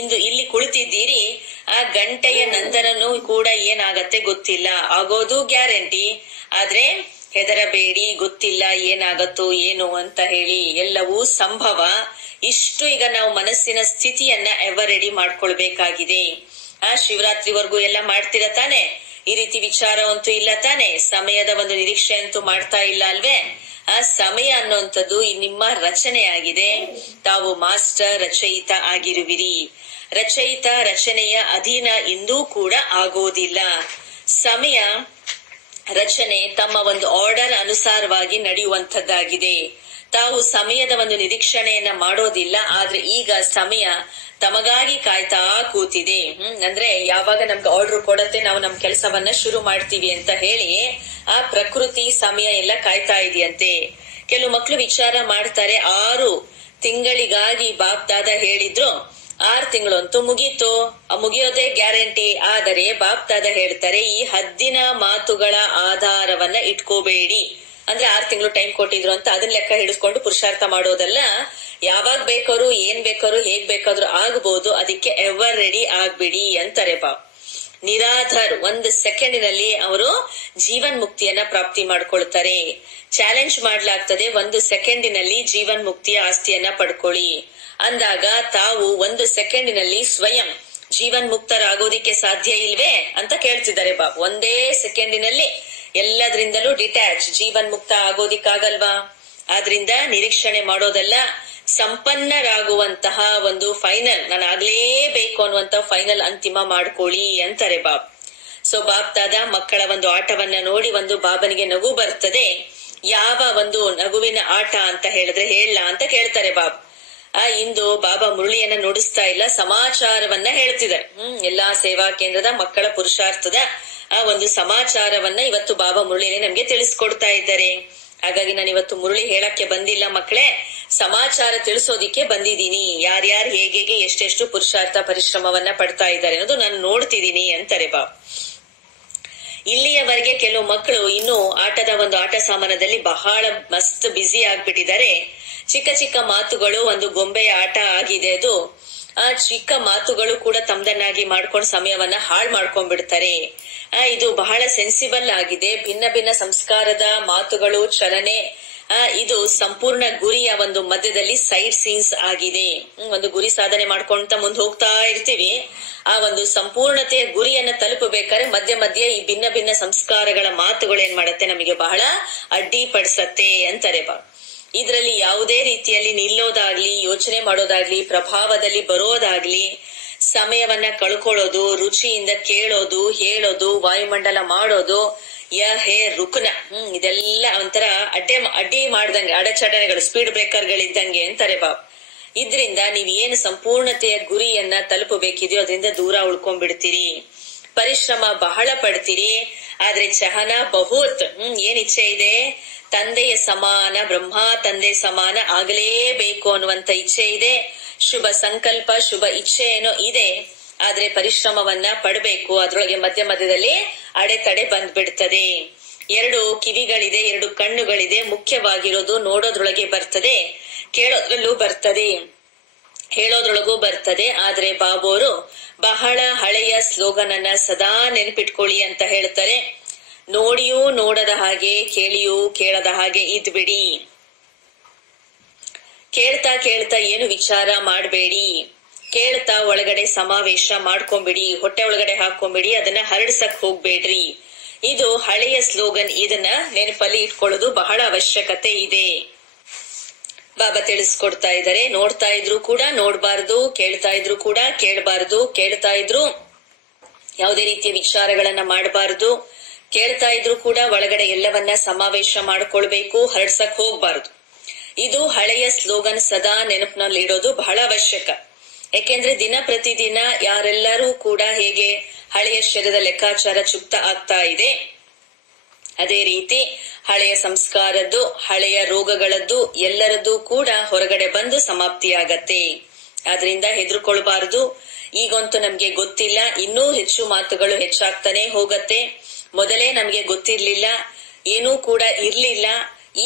ಇಂದು ಇಲ್ಲಿ ಕುಳಿತಿದ್ದೀರಿ, ಆ ಗಂಟೆಯ ನಂತರನೂ ಕೂಡ ಏನಾಗತ್ತೆ ಗೊತ್ತಿಲ್ಲ, ಆಗೋದು ಗ್ಯಾರಂಟಿ. ಆದ್ರೆ ಹೆದರಬೇಡಿ, ಗೊತ್ತಿಲ್ಲ ಏನಾಗತ್ತೋ ಏನು ಅಂತ ಹೇಳಿ, ಎಲ್ಲವೂ ಸಂಭವ. ಇಷ್ಟು ಈಗ ನಾವು ಮನಸ್ಸಿನ ಸ್ಥಿತಿಯನ್ನ ಎವರ್ ರೆಡಿ ಮಾಡ್ಕೊಳ್ಬೇಕಾಗಿದೆ. ಶಿವರಾತ್ರಿವರೆಗೂ ಎಲ್ಲ ಮಾಡ್ತೀರ ತಾನೆ? ಈ ರೀತಿ ವಿಚಾರ ಅಂತೂ ಇಲ್ಲ ತಾನೆ? ಸಮಯದ ಒಂದು ನಿರೀಕ್ಷೆ ಅಂತೂ ಮಾಡ್ತಾ ಇಲ್ಲ ಅಲ್ವೇ? ಆ ಸಮಯ ಅನ್ನುವಂಥದ್ದು ನಿಮ್ಮ ರಚನೆಯಾಗಿದೆ. ತಾವು ಮಾಸ್ಟರ್ ರಚಯಿತ ಆಗಿರುವಿರಿ. ರಚಯಿತ ರಚನೆಯ ಅಧೀನ ಎಂದೂ ಕೂಡ ಆಗೋದಿಲ್ಲ. ಸಮಯ ರಚನೆ ತಮ್ಮ ಒಂದು ಆರ್ಡರ್ ಅನುಸಾರವಾಗಿ ನಡೆಯುವಂತದ್ದಾಗಿದೆ. ತಾವು ಸಮಯದ ಒಂದು ನಿರೀಕ್ಷಣೆಯನ್ನ ಮಾಡೋದಿಲ್ಲ. ಆದ್ರೆ ಈಗ ಸಮಯ ತಮಗಾಗಿ ಕಾಯ್ತಾ ಕೂತಿದೆ. ಅಂದ್ರೆ ಯಾವಾಗ ನಮ್ಗೆ ಆರ್ಡರ್ ಕೊಡತ್ತೆ, ನಾವು ನಮ್ ಕೆಲಸವನ್ನ ಶುರು ಮಾಡ್ತೀವಿ ಅಂತ ಹೇಳಿ ಆ ಪ್ರಕೃತಿ ಸಮಯ ಎಲ್ಲ ಕಾಯ್ತಾ ಇದೆಯಂತೆ. ಕೆಲವು ಮಕ್ಳು ವಿಚಾರ ಮಾಡ್ತಾರೆ, 6 ತಿಂಗಳಿಗಾಗಿ ಬಾಪ್ ದಾದಾ ಹೇಳಿದ್ರು, 6 ತಿಂಗಳಂತೂ ಮುಗೀತು, ಮುಗಿಯೋದೇ ಗ್ಯಾರಂಟಿ. ಆದರೆ ಬಾಪ್ ದಾದಾ ಹೇಳ್ತಾರೆ, ಈ ಹದ್ದಿನ ಮಾತುಗಳ ಆಧಾರವನ್ನ ಇಟ್ಕೋಬೇಡಿ. ಅಂದ್ರೆ 6 ತಿಂಗಳು ಟೈಮ್ ಕೊಟ್ಟಿದ್ರು ಅಂತ ಅದನ್ನ ಲೆಕ್ಕ ಹಿಡಿಸ್ಕೊಂಡು ಪುರುಷಾರ್ಥ ಮಾಡೋದಲ್ಲ. ಯಾವಾಗ ಬೇಕಾದ್ರು ಏನ್ ಬೇಕಾದ್ರು ಹೇಗ್ ಬೇಕಾದ್ರೂ ಆಗ್ಬಹುದು, ಅದಕ್ಕೆ ಎವರ್ ರೆಡಿ ಆಗ್ಬಿಡಿ ಅಂತಾರೆ ಬಾಬ್. ನಿರಾಧಾರ್ 1 ಸೆಕೆಂಡಿನಲ್ಲಿ ಅವರು ಜೀವನ್ ಮುಕ್ತಿಯನ್ನ ಪ್ರಾಪ್ತಿ ಮಾಡ್ಕೊಳ್ತಾರೆ. ಚಾಲೆಂಜ್ ಮಾಡ್ಲಾಗ್ತದೆ, 1 ಸೆಕೆಂಡಿನಲ್ಲಿ ಜೀವನ್ ಮುಕ್ತಿಯ ಆಸ್ತಿಯನ್ನ ಪಡ್ಕೊಳ್ಳಿ ಅಂದಾಗ ತಾವು 1 ಸೆಕೆಂಡಿನಲ್ಲಿ ಸ್ವಯಂ ಜೀವನ್ ಮುಕ್ತರಾಗೋದಿಕ್ಕೆ ಸಾಧ್ಯ ಇಲ್ವೇ ಅಂತ ಕೇಳ್ತಿದ್ದಾರೆ ಬಾಬ್. 1 ಸೆಕೆಂಡಿನಲ್ಲಿ ಎಲ್ಲದ್ರಿಂದಲೂ ಡಿಟ್ಯಾಚ್ ಜೀವನ್ ಮುಕ್ತ ಆಗೋದಿಕ್ಕಾಗಲ್ವಾ? ಆದ್ರಿಂದ ನಿರೀಕ್ಷಣೆ ಮಾಡೋದಲ್ಲ, ಸಂಪನ್ನರಾಗುವಂತಹ ಒಂದು ಫೈನಲ್, ನಾನು ಆಗ್ಲೇಬೇಕು ಅನ್ನುವಂತ ಫೈನಲ್ ಅಂತಿಮ ಮಾಡ್ಕೊಳ್ಳಿ ಅಂತಾರೆ ಬಾಬ್. ಸೊ ಬಾಬ್ ದಾದಾ ಮಕ್ಕಳ ಒಂದು ಆಟವನ್ನ ನೋಡಿ ಒಂದು ಬಾಬನಿಗೆ ನಗು ಬರ್ತದೆ. ಯಾವ ಒಂದು ನಗುವಿನ ಆಟ ಅಂತ ಹೇಳಿದ್ರೆ ಹೇಳ ಅಂತ ಕೇಳ್ತಾರೆ ಬಾಬ್. ಇಂದು ಬಾಬಾ ಮುರಳಿಯನ್ನ ನುಡಿಸ್ತಾ ಇಲ್ಲ, ಸಮಾಚಾರವನ್ನ ಹೇಳ್ತಿದ್ದಾರೆ. ಎಲ್ಲಾ ಸೇವಾ ಕೇಂದ್ರದ ಮಕ್ಕಳ ಪುರುಷಾರ್ಥದ ಒಂದು ಸಮಾಚಾರವನ್ನ ಇವತ್ತು ಬಾಬಾ ಮುರಳಿಯಲ್ಲಿ ನಮ್ಗೆ ತಿಳಿಸ್ಕೊಡ್ತಾ ಇದ್ದಾರೆ. ಹಾಗಾಗಿ ನಾನು ಇವತ್ತು ಮುರಳಿ ಹೇಳಕ್ಕೆ ಬಂದಿಲ್ಲ ಮಕ್ಕಳೇ, ಸಮಾಚಾರ ತಿಳಿಸೋದಿಕ್ಕೆ ಬಂದಿದ್ದೀನಿ. ಯಾರ್ಯಾರು ಹೇಗೆ ಎಷ್ಟೆಷ್ಟು ಪುರುಷಾರ್ಥ ಪರಿಶ್ರಮವನ್ನ ಪಡ್ತಾ ಇದ್ದಾರೆ ಅನ್ನೋದು ನಾನು ನೋಡ್ತಿದ್ದೀನಿ ಅಂತಾರೆ ಬಾಬ್. ಇಲ್ಲಿಯವರೆಗೆ ಕೆಲವು ಮಕ್ಕಳು ಇನ್ನು ಆಟದ ಒಂದು ಆಟ ಸಾಮಾನದಲ್ಲಿ ಬಹಳ ಮಸ್ತ್ ಬ್ಯುಸಿ ಆಗ್ಬಿಟ್ಟಿದ್ದಾರೆ. ಚಿಕ್ಕ ಚಿಕ್ಕ ಮಾತುಗಳು ಒಂದು ಗೊಂಬೆಯ ಆಟ ಆಗಿದೆ ಅದು. ಆ ಚಿಕ್ಕ ಮಾತುಗಳು ಕೂಡ ತಮ್ದನ್ನಾಗಿ ಮಾಡ್ಕೊಂಡು ಸಮಯವನ್ನ ಹಾಳು ಮಾಡ್ಕೊಂಡ್ಬಿಡ್ತಾರೆ. ಇದು ಬಹಳ ಸೆನ್ಸಿಬಲ್ ಆಗಿದೆ. ಭಿನ್ನ ಭಿನ್ನ ಸಂಸ್ಕಾರದ ಮಾತುಗಳು, ಚಲನೆ, ಇದು ಸಂಪೂರ್ಣ ಗುರಿಯ ಒಂದು ಮಧ್ಯದಲ್ಲಿ ಸೈಡ್ ಸೀನ್ಸ್ ಆಗಿದೆ. ಒಂದು ಗುರಿ ಸಾಧನೆ ಮಾಡ್ಕೊಂತ ಮುಂದೆ ಹೋಗ್ತಾ ಇರ್ತೀವಿ. ಆ ಒಂದು ಸಂಪೂರ್ಣತೆಯ ಗುರಿಯನ್ನ ತಲುಪಬೇಕಾದ್ರೆ ಮಧ್ಯ ಮಧ್ಯೆ ಈ ಭಿನ್ನ ಭಿನ್ನ ಸಂಸ್ಕಾರಗಳ ಮಾತುಗಳು ಏನ್ ಮಾಡತ್ತೆ, ನಮಗೆ ಬಹಳ ಅಡ್ಡಿ ಪಡಿಸತ್ತೆ ಅಂತಾರೆ ಬಾ. ಇದರಲ್ಲಿ ಯಾವುದೇ ರೀತಿಯಲ್ಲಿ ನಿಲ್ಲೋದಾಗ್ಲಿ, ಯೋಚನೆ ಮಾಡೋದಾಗ್ಲಿ, ಪ್ರಭಾವದಲ್ಲಿ ಬರೋದಾಗ್ಲಿ, ಸಮಯವನ್ನ ಕಳ್ಕೊಳ್ಳೋದು, ರುಚಿಯಿಂದ ಕೇಳೋದು, ಹೇಳೋದು, ವಾಯುಮಂಡಲ ಮಾಡೋದು, ಹೇ ರುಕ್ನ, ಇದೆಲ್ಲ ಒಂಥರ ಅಡ್ಡಿ ಮಾಡ್ದಂಗೆ, ಅಡಚಣೆಗಳು, ಸ್ಪೀಡ್ ಬ್ರೇಕರ್ ಗಳಿದ್ದಂಗೆ ಅಂತಾರೆ ಬಾಬ್. ಇದ್ರಿಂದ ನೀವ್ ಏನು ಸಂಪೂರ್ಣತೆಯ ಗುರಿಯನ್ನ ತಲುಪಬೇಕಿದೆಯೋ ಅದರಿಂದ ದೂರ ಉಳ್ಕೊಂಡ್ಬಿಡ್ತೀರಿ. ಪರಿಶ್ರಮ ಬಹಳ ಪಡ್ತೀರಿ. ಆದ್ರೆ ಚಹನ ಬಹುತ್ ಏನ್ ಇಚ್ಛೆ ಇದೆ, ತಂದೆಯ ಸಮಾನ, ಬ್ರಹ್ಮ ತಂದೆ ಸಮಾನ ಆಗಲೇಬೇಕು ಅನ್ನುವಂತ ಇಚ್ಛೆ ಇದೆ. ಶುಭ ಸಂಕಲ್ಪ, ಶುಭ ಇಚ್ಛೆ ಏನೋ ಇದೆ. ಆದ್ರೆ ಪರಿಶ್ರಮವನ್ನ ಪಡಬೇಕು. ಅದ್ರೊಳಗೆ ಮಧ್ಯ ಮಧ್ಯದಲ್ಲಿ ಅಡೆತಡೆ ಬಂದ್ಬಿಡ್ತದೆ. 2 ಕಿವಿಗಳಿದೆ, 2 ಕಣ್ಣುಗಳಿದೆ. ಮುಖ್ಯವಾಗಿರೋದು ನೋಡೋದ್ರೊಳಗೆ ಬರ್ತದೆ, ಕೇಳೋದ್ರಲ್ಲೂ ಬರ್ತದೆ, ಹೇಳೋದ್ರೊಳಗೂ ಬರ್ತದೆ. ಆದ್ರೆ ಬಾಬೋರು ಬಹಳ ಹಳೆಯ ಸ್ಲೋಗನ್ ಅನ್ನ ಸದಾ ನೆನಪಿಟ್ಕೊಳ್ಳಿ ಅಂತ ಹೇಳ್ತಾರೆ. ನೋಡಿಯೂ ನೋಡದ ಹಾಗೆ, ಕೇಳಿಯೂ ಕೇಳದ ಹಾಗೆ ಇದ್ಬಿಡಿ. ಕೇಳ್ತಾ ಕೇಳ್ತಾ ಏನು ವಿಚಾರ ಮಾಡ್ಬೇಡಿ. ಕೇಳ್ತಾ ಒಳಗಡೆ ಸಮಾವೇಶ ಮಾಡ್ಕೊಂಬಿಡಿ, ಹೊಟ್ಟೆ ಒಳಗಡೆ ಹಾಕೊಂಬಿಡಿ, ಅದನ್ನ ಹರಡ್ಸಕ್ ಹೋಗ್ಬೇಡ್ರಿ. ಇದು ಹಳೆಯ ಸ್ಲೋಗನ್. ಇದನ್ನ ನೆನಪಲ್ಲಿ ಇಟ್ಕೊಳ್ಳೋದು ಬಹಳ ಅವಶ್ಯಕತೆ ಇದೆ. ಬಾಬಾ ತಿಳಿಸ್ಕೊಡ್ತಾ ಇದ್ದಾರೆ. ನೋಡ್ತಾ ಇದ್ರು ಕೂಡ ನೋಡ್ಬಾರ್ದು, ಕೇಳ್ತಾ ಇದ್ರು ಕೂಡ ಕೇಳ್ಬಾರ್ದು, ಕೇಳ್ತಾ ಇದ್ರು ಯಾವುದೇ ರೀತಿಯ ವಿಚಾರಗಳನ್ನ ಮಾಡಬಾರ್ದು, ಕೇಳ್ತಾ ಇದ್ರು ಕೂಡ ಒಳಗಡೆ ಎಲ್ಲವನ್ನ ಸಮಾವೇಶ ಮಾಡ್ಕೊಳ್ಬೇಕು, ಹರಡ್ಸಕ್ ಹೋಗ್ಬಾರ್ದು. ಇದು ಹಳೆಯ ಸ್ಲೋಗನ್ ಸದಾ ನೆನಪಿನಲ್ಲಿ ಇಡೋದು ಬಹಳ ಅವಶ್ಯಕ. ಯಾಕೆಂದ್ರೆ ದಿನ ಪ್ರತಿದಿನ ಯಾರೆಲ್ಲರೂ ಕೂಡ ಹೇಗೆ ಹಳೆಯ ಶರೀರದ ಲೆಕ್ಕಾಚಾರ ಚುಕ್ತ ಆಗ್ತಾ ಇದೆ, ಅದೇ ರೀತಿ ಹಳೆಯ ಸಂಸ್ಕಾರದ್ದು, ಹಳೆಯ ರೋಗಗಳದ್ದು ಎಲ್ಲರದ್ದು ಕೂಡ ಹೊರಗಡೆ ಬಂದು ಸಮಾಪ್ತಿಯಾಗತ್ತೆ. ಆದ್ರಿಂದ ಹೆದರ್ಕೊಳ್ಬಾರ್ದು. ಈಗಂತೂ ನಮ್ಗೆ ಗೊತ್ತಿಲ್ಲ, ಇನ್ನೂ ಹೆಚ್ಚು ಮಾತುಗಳು ಹೆಚ್ಚಾಗ್ತಾನೆ ಹೋಗತ್ತೆ. ಮೊದಲೇ ನಮ್ಗೆ ಗೊತ್ತಿರ್ಲಿಲ್ಲ, ಏನೂ ಕೂಡ ಇರ್ಲಿಲ್ಲ,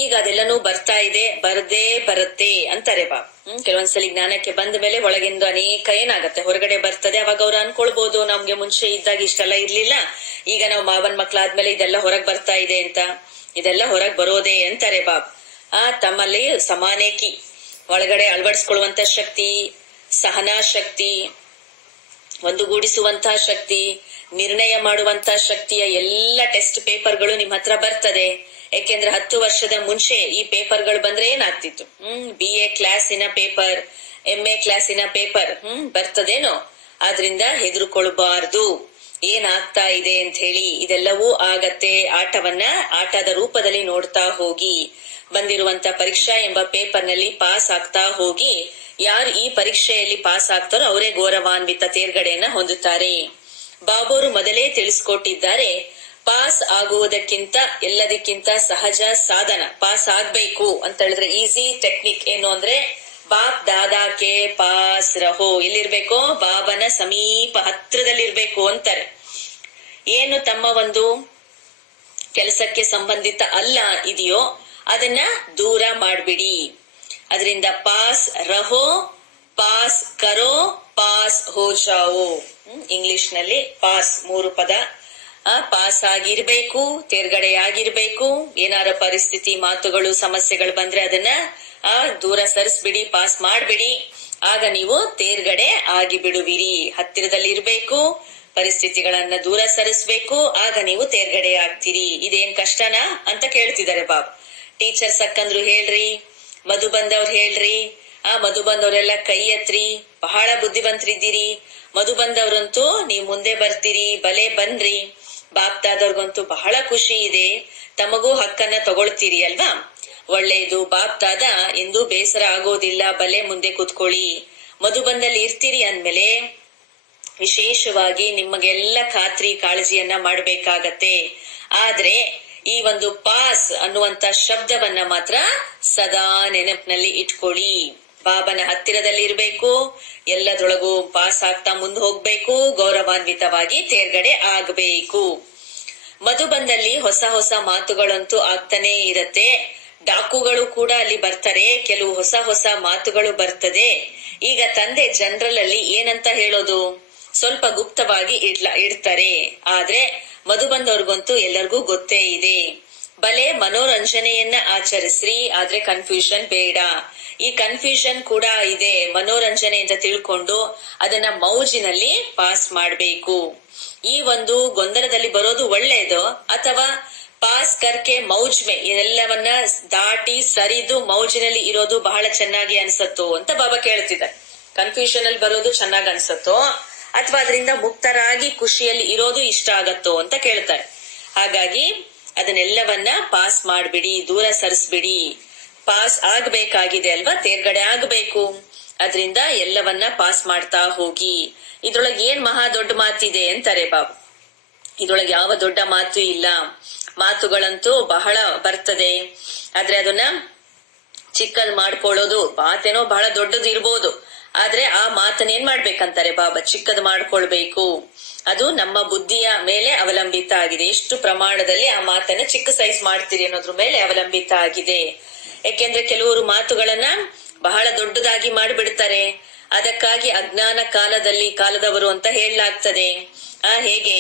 ಈಗ ಅದೆಲ್ಲನೂ ಬರ್ತಾ ಇದೆ, ಬರದೇ ಬರುತ್ತೆ ಅಂತಾರೆ ಬಾಬಾ. ಕೆಲವೊಂದ್ಸಲಿ ಜ್ಞಾನಕ್ಕೆ ಬಂದ ಮೇಲೆ ಒಳಗಿಂದ ಅನೇಕ ಏನಾಗತ್ತೆ ಹೊರಗಡೆ ಬರ್ತದೆ. ಅವಾಗ ಅವ್ರು ಅನ್ಕೊಳ್ಬಹುದು, ನಮ್ಗೆ ಮುಂಚೆ ಇದ್ದಾಗ ಇಷ್ಟೆಲ್ಲ ಇರ್ಲಿಲ್ಲ, ಈಗ ನಾವು ಮಾವನ್ ಮಕ್ಳಾದ್ಮೇಲೆ ಇದೆಲ್ಲ ಹೊರಗ್ ಬರ್ತಾ ಇದೆ ಅಂತ. ಇದೆಲ್ಲ ಹೊರಗ್ ಬರೋದೇ ಅಂತಾರೆ ಬಾಬಾ. ತಮ್ಮಲ್ಲಿ ಸಮಾನೇಕಿ ಒಳಗಡೆ ಅಳವಡಿಸ್ಕೊಳ್ಳುವಂತ ಶಕ್ತಿ, ಸಹನಾ ಶಕ್ತಿ, ಒಂದುಗೂಡಿಸುವಂತಹ ಶಕ್ತಿ, ನಿರ್ಣಯ ಮಾಡುವಂತಹ ಶಕ್ತಿಯ ಎಲ್ಲ ಟೆಸ್ಟ್ ಪೇಪರ್ಗಳು ನಿಮ್ ಹತ್ರ ಬರ್ತದೆ. ಯಾಕೆಂದ್ರೆ 10 ವರ್ಷದ ಮುಂಚೆ ಈ ಪೇಪರ್ಗಳು ಬಂದ್ರೆ ಏನಾಗ್ತಿತ್ತು, BA ಕ್ಲಾಸಿನ ಪೇಪರ್, MA ಕ್ಲಾಸಿನ ಪೇಪರ್ ಬರ್ತದೇನೋ. ಆದ್ರಿಂದ ಹೆದರ್ಕೊಳ್ಬಾರ್ದು, ಏನಾಗ್ತಾ ಇದೆ ಅಂತ ಹೇಳಿ. ಇದೆಲ್ಲವೂ ಆಗತ್ತೆ. ಆಟದ ರೂಪದಲ್ಲಿ ನೋಡ್ತಾ ಹೋಗಿ, ಬಂದಿರುವಂತ ಪರೀಕ್ಷಾ ಎಂಬ ಪೇಪರ್ ನಲ್ಲಿ ಪಾಸ್ ಆಗ್ತಾ ಹೋಗಿ, ಯಾರು ಈ ಪರೀಕ್ಷೆಯಲ್ಲಿ ಪಾಸ್ ಆಗ್ತಾರೋ ಅವರೇ ಗೌರವಾನ್ವಿತ ತೇರ್ಗಡೆಯನ್ನ ಹೊಂದುತ್ತಾರೆ. ಬಾಬೋರು ಮೊದಲೇ ತಿಳಿಸ್ಕೊಟ್ಟಿದ್ದಾರೆ, ಪಾಸ್ ಆಗುವುದಕ್ಕಿಂತ ಎಲ್ಲದಕ್ಕಿಂತ ಸಹಜ ಸಾಧನ ಪಾಸ್ ಆಗ್ಬೇಕು ಅಂತ ಹೇಳಿದ್ರೆ ಈಸಿ ಟೆಕ್ನಿಕ್ ಏನು ಅಂದ್ರೆ, ಬಾಪ್ ದಾದಾಕೆ ಪಾಸ್ ರಹೋ, ಎಲ್ಲಿರ್ಬೇಕು, ಬಾಬನ ಸಮೀಪ ಹತ್ರದಲ್ಲಿರ್ಬೇಕು ಅಂತಾರೆ. ಏನು ತಮ್ಮ ಒಂದು ಕೆಲಸಕ್ಕೆ ಸಂಬಂಧಿತ ಅಲ್ಲ ಇದೆಯೋ ಅದನ್ನ ದೂರ ಮಾಡ್ಬಿಡಿ. ಅದರಿಂದ ಪಾಸ್ ರಹೋ, ಪಾಸ್ ಕರೋ, ಪಾಸ್ ಹೋ ಜಾವೋ. ಇಂಗ್ಲಿಷ್ ನಲ್ಲಿ ಪಾಸ್ 3 ಪದ. ಪಾಸ್ ಆಗಿರ್ಬೇಕು, ತೇರ್ಗಡೆ ಆಗಿರ್ಬೇಕು. ಏನಾರ ಪರಿಸ್ಥಿತಿ, ಮಾತುಗಳು, ಸಮಸ್ಯೆಗಳು ಬಂದ್ರೆ ಅದನ್ನ ದೂರ ಸರಿಸ್ಬಿಡಿ, ಪಾಸ್ ಮಾಡ್ಬಿಡಿ. ಆಗ ನೀವು ತೇರ್ಗಡೆ ಆಗಿ ಬಿಡುವಿರಿ. ಹತ್ತಿರದಲ್ಲಿ ಇರ್ಬೇಕು, ಪರಿಸ್ಥಿತಿಗಳನ್ನ ದೂರ ಸರಿಸ್ಬೇಕು, ಆಗ ನೀವು ತೇರ್ಗಡೆ ಆಗ್ತೀರಿ. ಇದೇನ್ ಕಷ್ಟನಾ ಅಂತ ಕೇಳ್ತಿದ್ದಾರೆ ಬಾಬಾ. ಟೀಚರ್ಸ್ ಅಕ್ಕಂದ್ರು ಹೇಳ್ರಿ, ಮಧು ಬಂದವ್ರು ಹೇಳ್ರಿ, ಮಧು ಬಂದವರೆಲ್ಲ ಕೈ ಎತ್ರಿ, ಬಹಳ ಬುದ್ಧಿವಂತರಿದ್ದೀರಿ. ಮಧು ಬಂದವ್ರಂತೂ ನೀವ್ ಮುಂದೆ ಬರ್ತೀರಿ, ಬಲೆ ಬನ್ರಿ. ಬಾಪ್ತಾದವ್ರಿಗಂತೂ ಬಹಳ ಖುಷಿ ಇದೆ, ತಮಗೂ ಹಕ್ಕನ್ನ ತಗೊಳ್ತೀರಿ ಅಲ್ವಾ. ಒಳ್ಳೇದು, ಬಾಪ್ತಾದ ಎಂದು ಬೇಸರ ಆಗೋದಿಲ್ಲ, ಬಲೆ ಮುಂದೆ ಕೂತ್ಕೊಳ್ಳಿ. ಮಧು ಬಂದಲ್ಲಿ ಇರ್ತೀರಿ ಅಂದ್ಮೇಲೆ ವಿಶೇಷವಾಗಿ ನಿಮಗೆಲ್ಲ ಖಾತ್ರಿ ಕಾಳಜಿಯನ್ನ ಮಾಡ್ಬೇಕಾಗತ್ತೆ. ಆದ್ರೆ ಈ ಒಂದು ಪಾಸ್ ಅನ್ನುವಂತ ಶಬ್ದವನ್ನ ಮಾತ್ರ ಸದಾ ನೆನಪಿನಲ್ಲಿ ಇಟ್ಕೊಳ್ಳಿ. ಬಾಬನ ಹತ್ತಿರದಲ್ಲಿ ಇರ್ಬೇಕು, ಎಲ್ಲದರೊಳಗೂ ಪಾಸ್ ಆಗ್ತಾ ಮುಂದೆ ಹೋಗ್ಬೇಕು, ಗೌರವಾನ್ವಿತವಾಗಿ ತೇರ್ಗಡೆ ಆಗ್ಬೇಕು. ಮಧುಬಂದಲ್ಲಿ ಹೊಸ ಹೊಸ ಮಾತುಗಳಂತೂ ಆಗ್ತಾನೆ ಇರತ್ತೆ. ಡಾಕುಗಳು ಕೂಡ ಅಲ್ಲಿ ಬರ್ತಾರೆ, ಕೆಲವು ಹೊಸ ಹೊಸ ಮಾತುಗಳು ಬರ್ತದೆ. ಈಗ ತಂದೆ ಜನರಲ್ ಅಲ್ಲಿ ಏನಂತ ಹೇಳೋದು, ಸ್ವಲ್ಪ ಗುಪ್ತವಾಗಿ ಇಡ್ತಾರೆ. ಆದ್ರೆ ಮಧು ಬಂದವ್ರಿಗಂತೂ ಎಲ್ಲರಿಗೂ ಗೊತ್ತೇ ಇದೆ. ಬಲೆ ಮನೋರಂಜನೆಯನ್ನ ಆಚರಿಸ್ರಿ, ಆದ್ರೆ ಕನ್ಫ್ಯೂಷನ್ ಬೇಡ. ಈ ಕನ್ಫ್ಯೂಷನ್ ಕೂಡ ಇದೆ, ಮನೋರಂಜನೆ ಅಂತ ತಿಳ್ಕೊಂಡು ಅದನ್ನ ಮೌಜಿನಲ್ಲಿ ಪಾಸ್ ಮಾಡ್ಬೇಕು. ಈ ಒಂದು ಗೊಂದಲದಲ್ಲಿ ಬರೋದು ಒಳ್ಳೇದು, ಅಥವಾ ಪಾಸ್ ಕರ್ಕೆ ಮೌಜ್ ಮೇ ಇದೆಲ್ಲವನ್ನ ದಾಟಿ ಸರಿದು ಮೌಜಿನಲ್ಲಿ ಇರೋದು ಬಹಳ ಚೆನ್ನಾಗಿ ಅನ್ಸತ್ತೋ ಅಂತ ಬಾಬಾ ಕೇಳ್ತಿದ್ದಾರೆ. ಕನ್ಫ್ಯೂಷನ್ ಅಲ್ಲಿ ಬರೋದು ಚೆನ್ನಾಗಿ ಅನ್ಸತ್ತೋ ಅಥವಾ ಅದರಿಂದ ಮುಕ್ತರಾಗಿ ಖುಷಿಯಲ್ಲಿ ಇರೋದು ಇಷ್ಟ ಆಗತ್ತೋ ಅಂತ ಕೇಳ್ತಾರೆ. ಹಾಗಾಗಿ ಅದನ್ನೆಲ್ಲವನ್ನ ಪಾಸ್ ಮಾಡ್ಬಿಡಿ, ದೂರ ಸರಿಸ್ಬಿಡಿ. ಪಾಸ್ ಆಗ್ಬೇಕಾಗಿದೆ ಅಲ್ವಾ, ತೇರ್ಗಡೆ ಆಗ್ಬೇಕು. ಅದ್ರಿಂದ ಎಲ್ಲವನ್ನ ಪಾಸ್ ಮಾಡ್ತಾ ಹೋಗಿ. ಇದ್ರೊಳಗೆ ಏನ್ ಮಹಾ ದೊಡ್ಡ ಮಾತಿದೆ ಅಂತಾರೆ ಬಾಬಾ. ಇದ್ರೊಳಗೆ ಯಾವ ದೊಡ್ಡ ಮಾತು ಇಲ್ಲ. ಮಾತುಗಳಂತೂ ಬಹಳ ಬರ್ತದೆ, ಆದ್ರೆ ಅದನ್ನ ಚಿಕ್ಕದ್ ಮಾಡ್ಕೊಳ್ಳೋದು, ಮಾತೇನೋ ಬಹಳ ದೊಡ್ಡದು ಇರ್ಬೋದು, ಆದ್ರೆ ಆ ಮಾತನ್ನ ಏನ್ ಮಾಡ್ಬೇಕಂತಾರೆ ಬಾಬಾ, ಚಿಕ್ಕದ್ ಮಾಡ್ಕೊಳ್ಬೇಕು. ಅದು ನಮ್ಮ ಬುದ್ಧಿಯ ಮೇಲೆ ಅವಲಂಬಿತ ಆಗಿದೆ. ಎಷ್ಟು ಪ್ರಮಾಣದಲ್ಲಿ ಆ ಮಾತನ್ನ ಚಿಕ್ಕ ಸೈಜ್ ಮಾಡ್ತೀರಿ ಅನ್ನೋದ್ರ ಮೇಲೆ ಅವಲಂಬಿತ ಆಗಿದೆ. ಯಾಕೆಂದ್ರೆ ಕೆಲವರು ಮಾತುಗಳನ್ನ ಬಹಳ ದೊಡ್ಡದಾಗಿ ಮಾಡಿಬಿಡ್ತಾರೆ. ಅದಕ್ಕಾಗಿ ಅಜ್ಞಾನ ಕಾಲದವರು ಅಂತ ಹೇಳಲಾಗ್ತದೆ. ಹೇಗೆ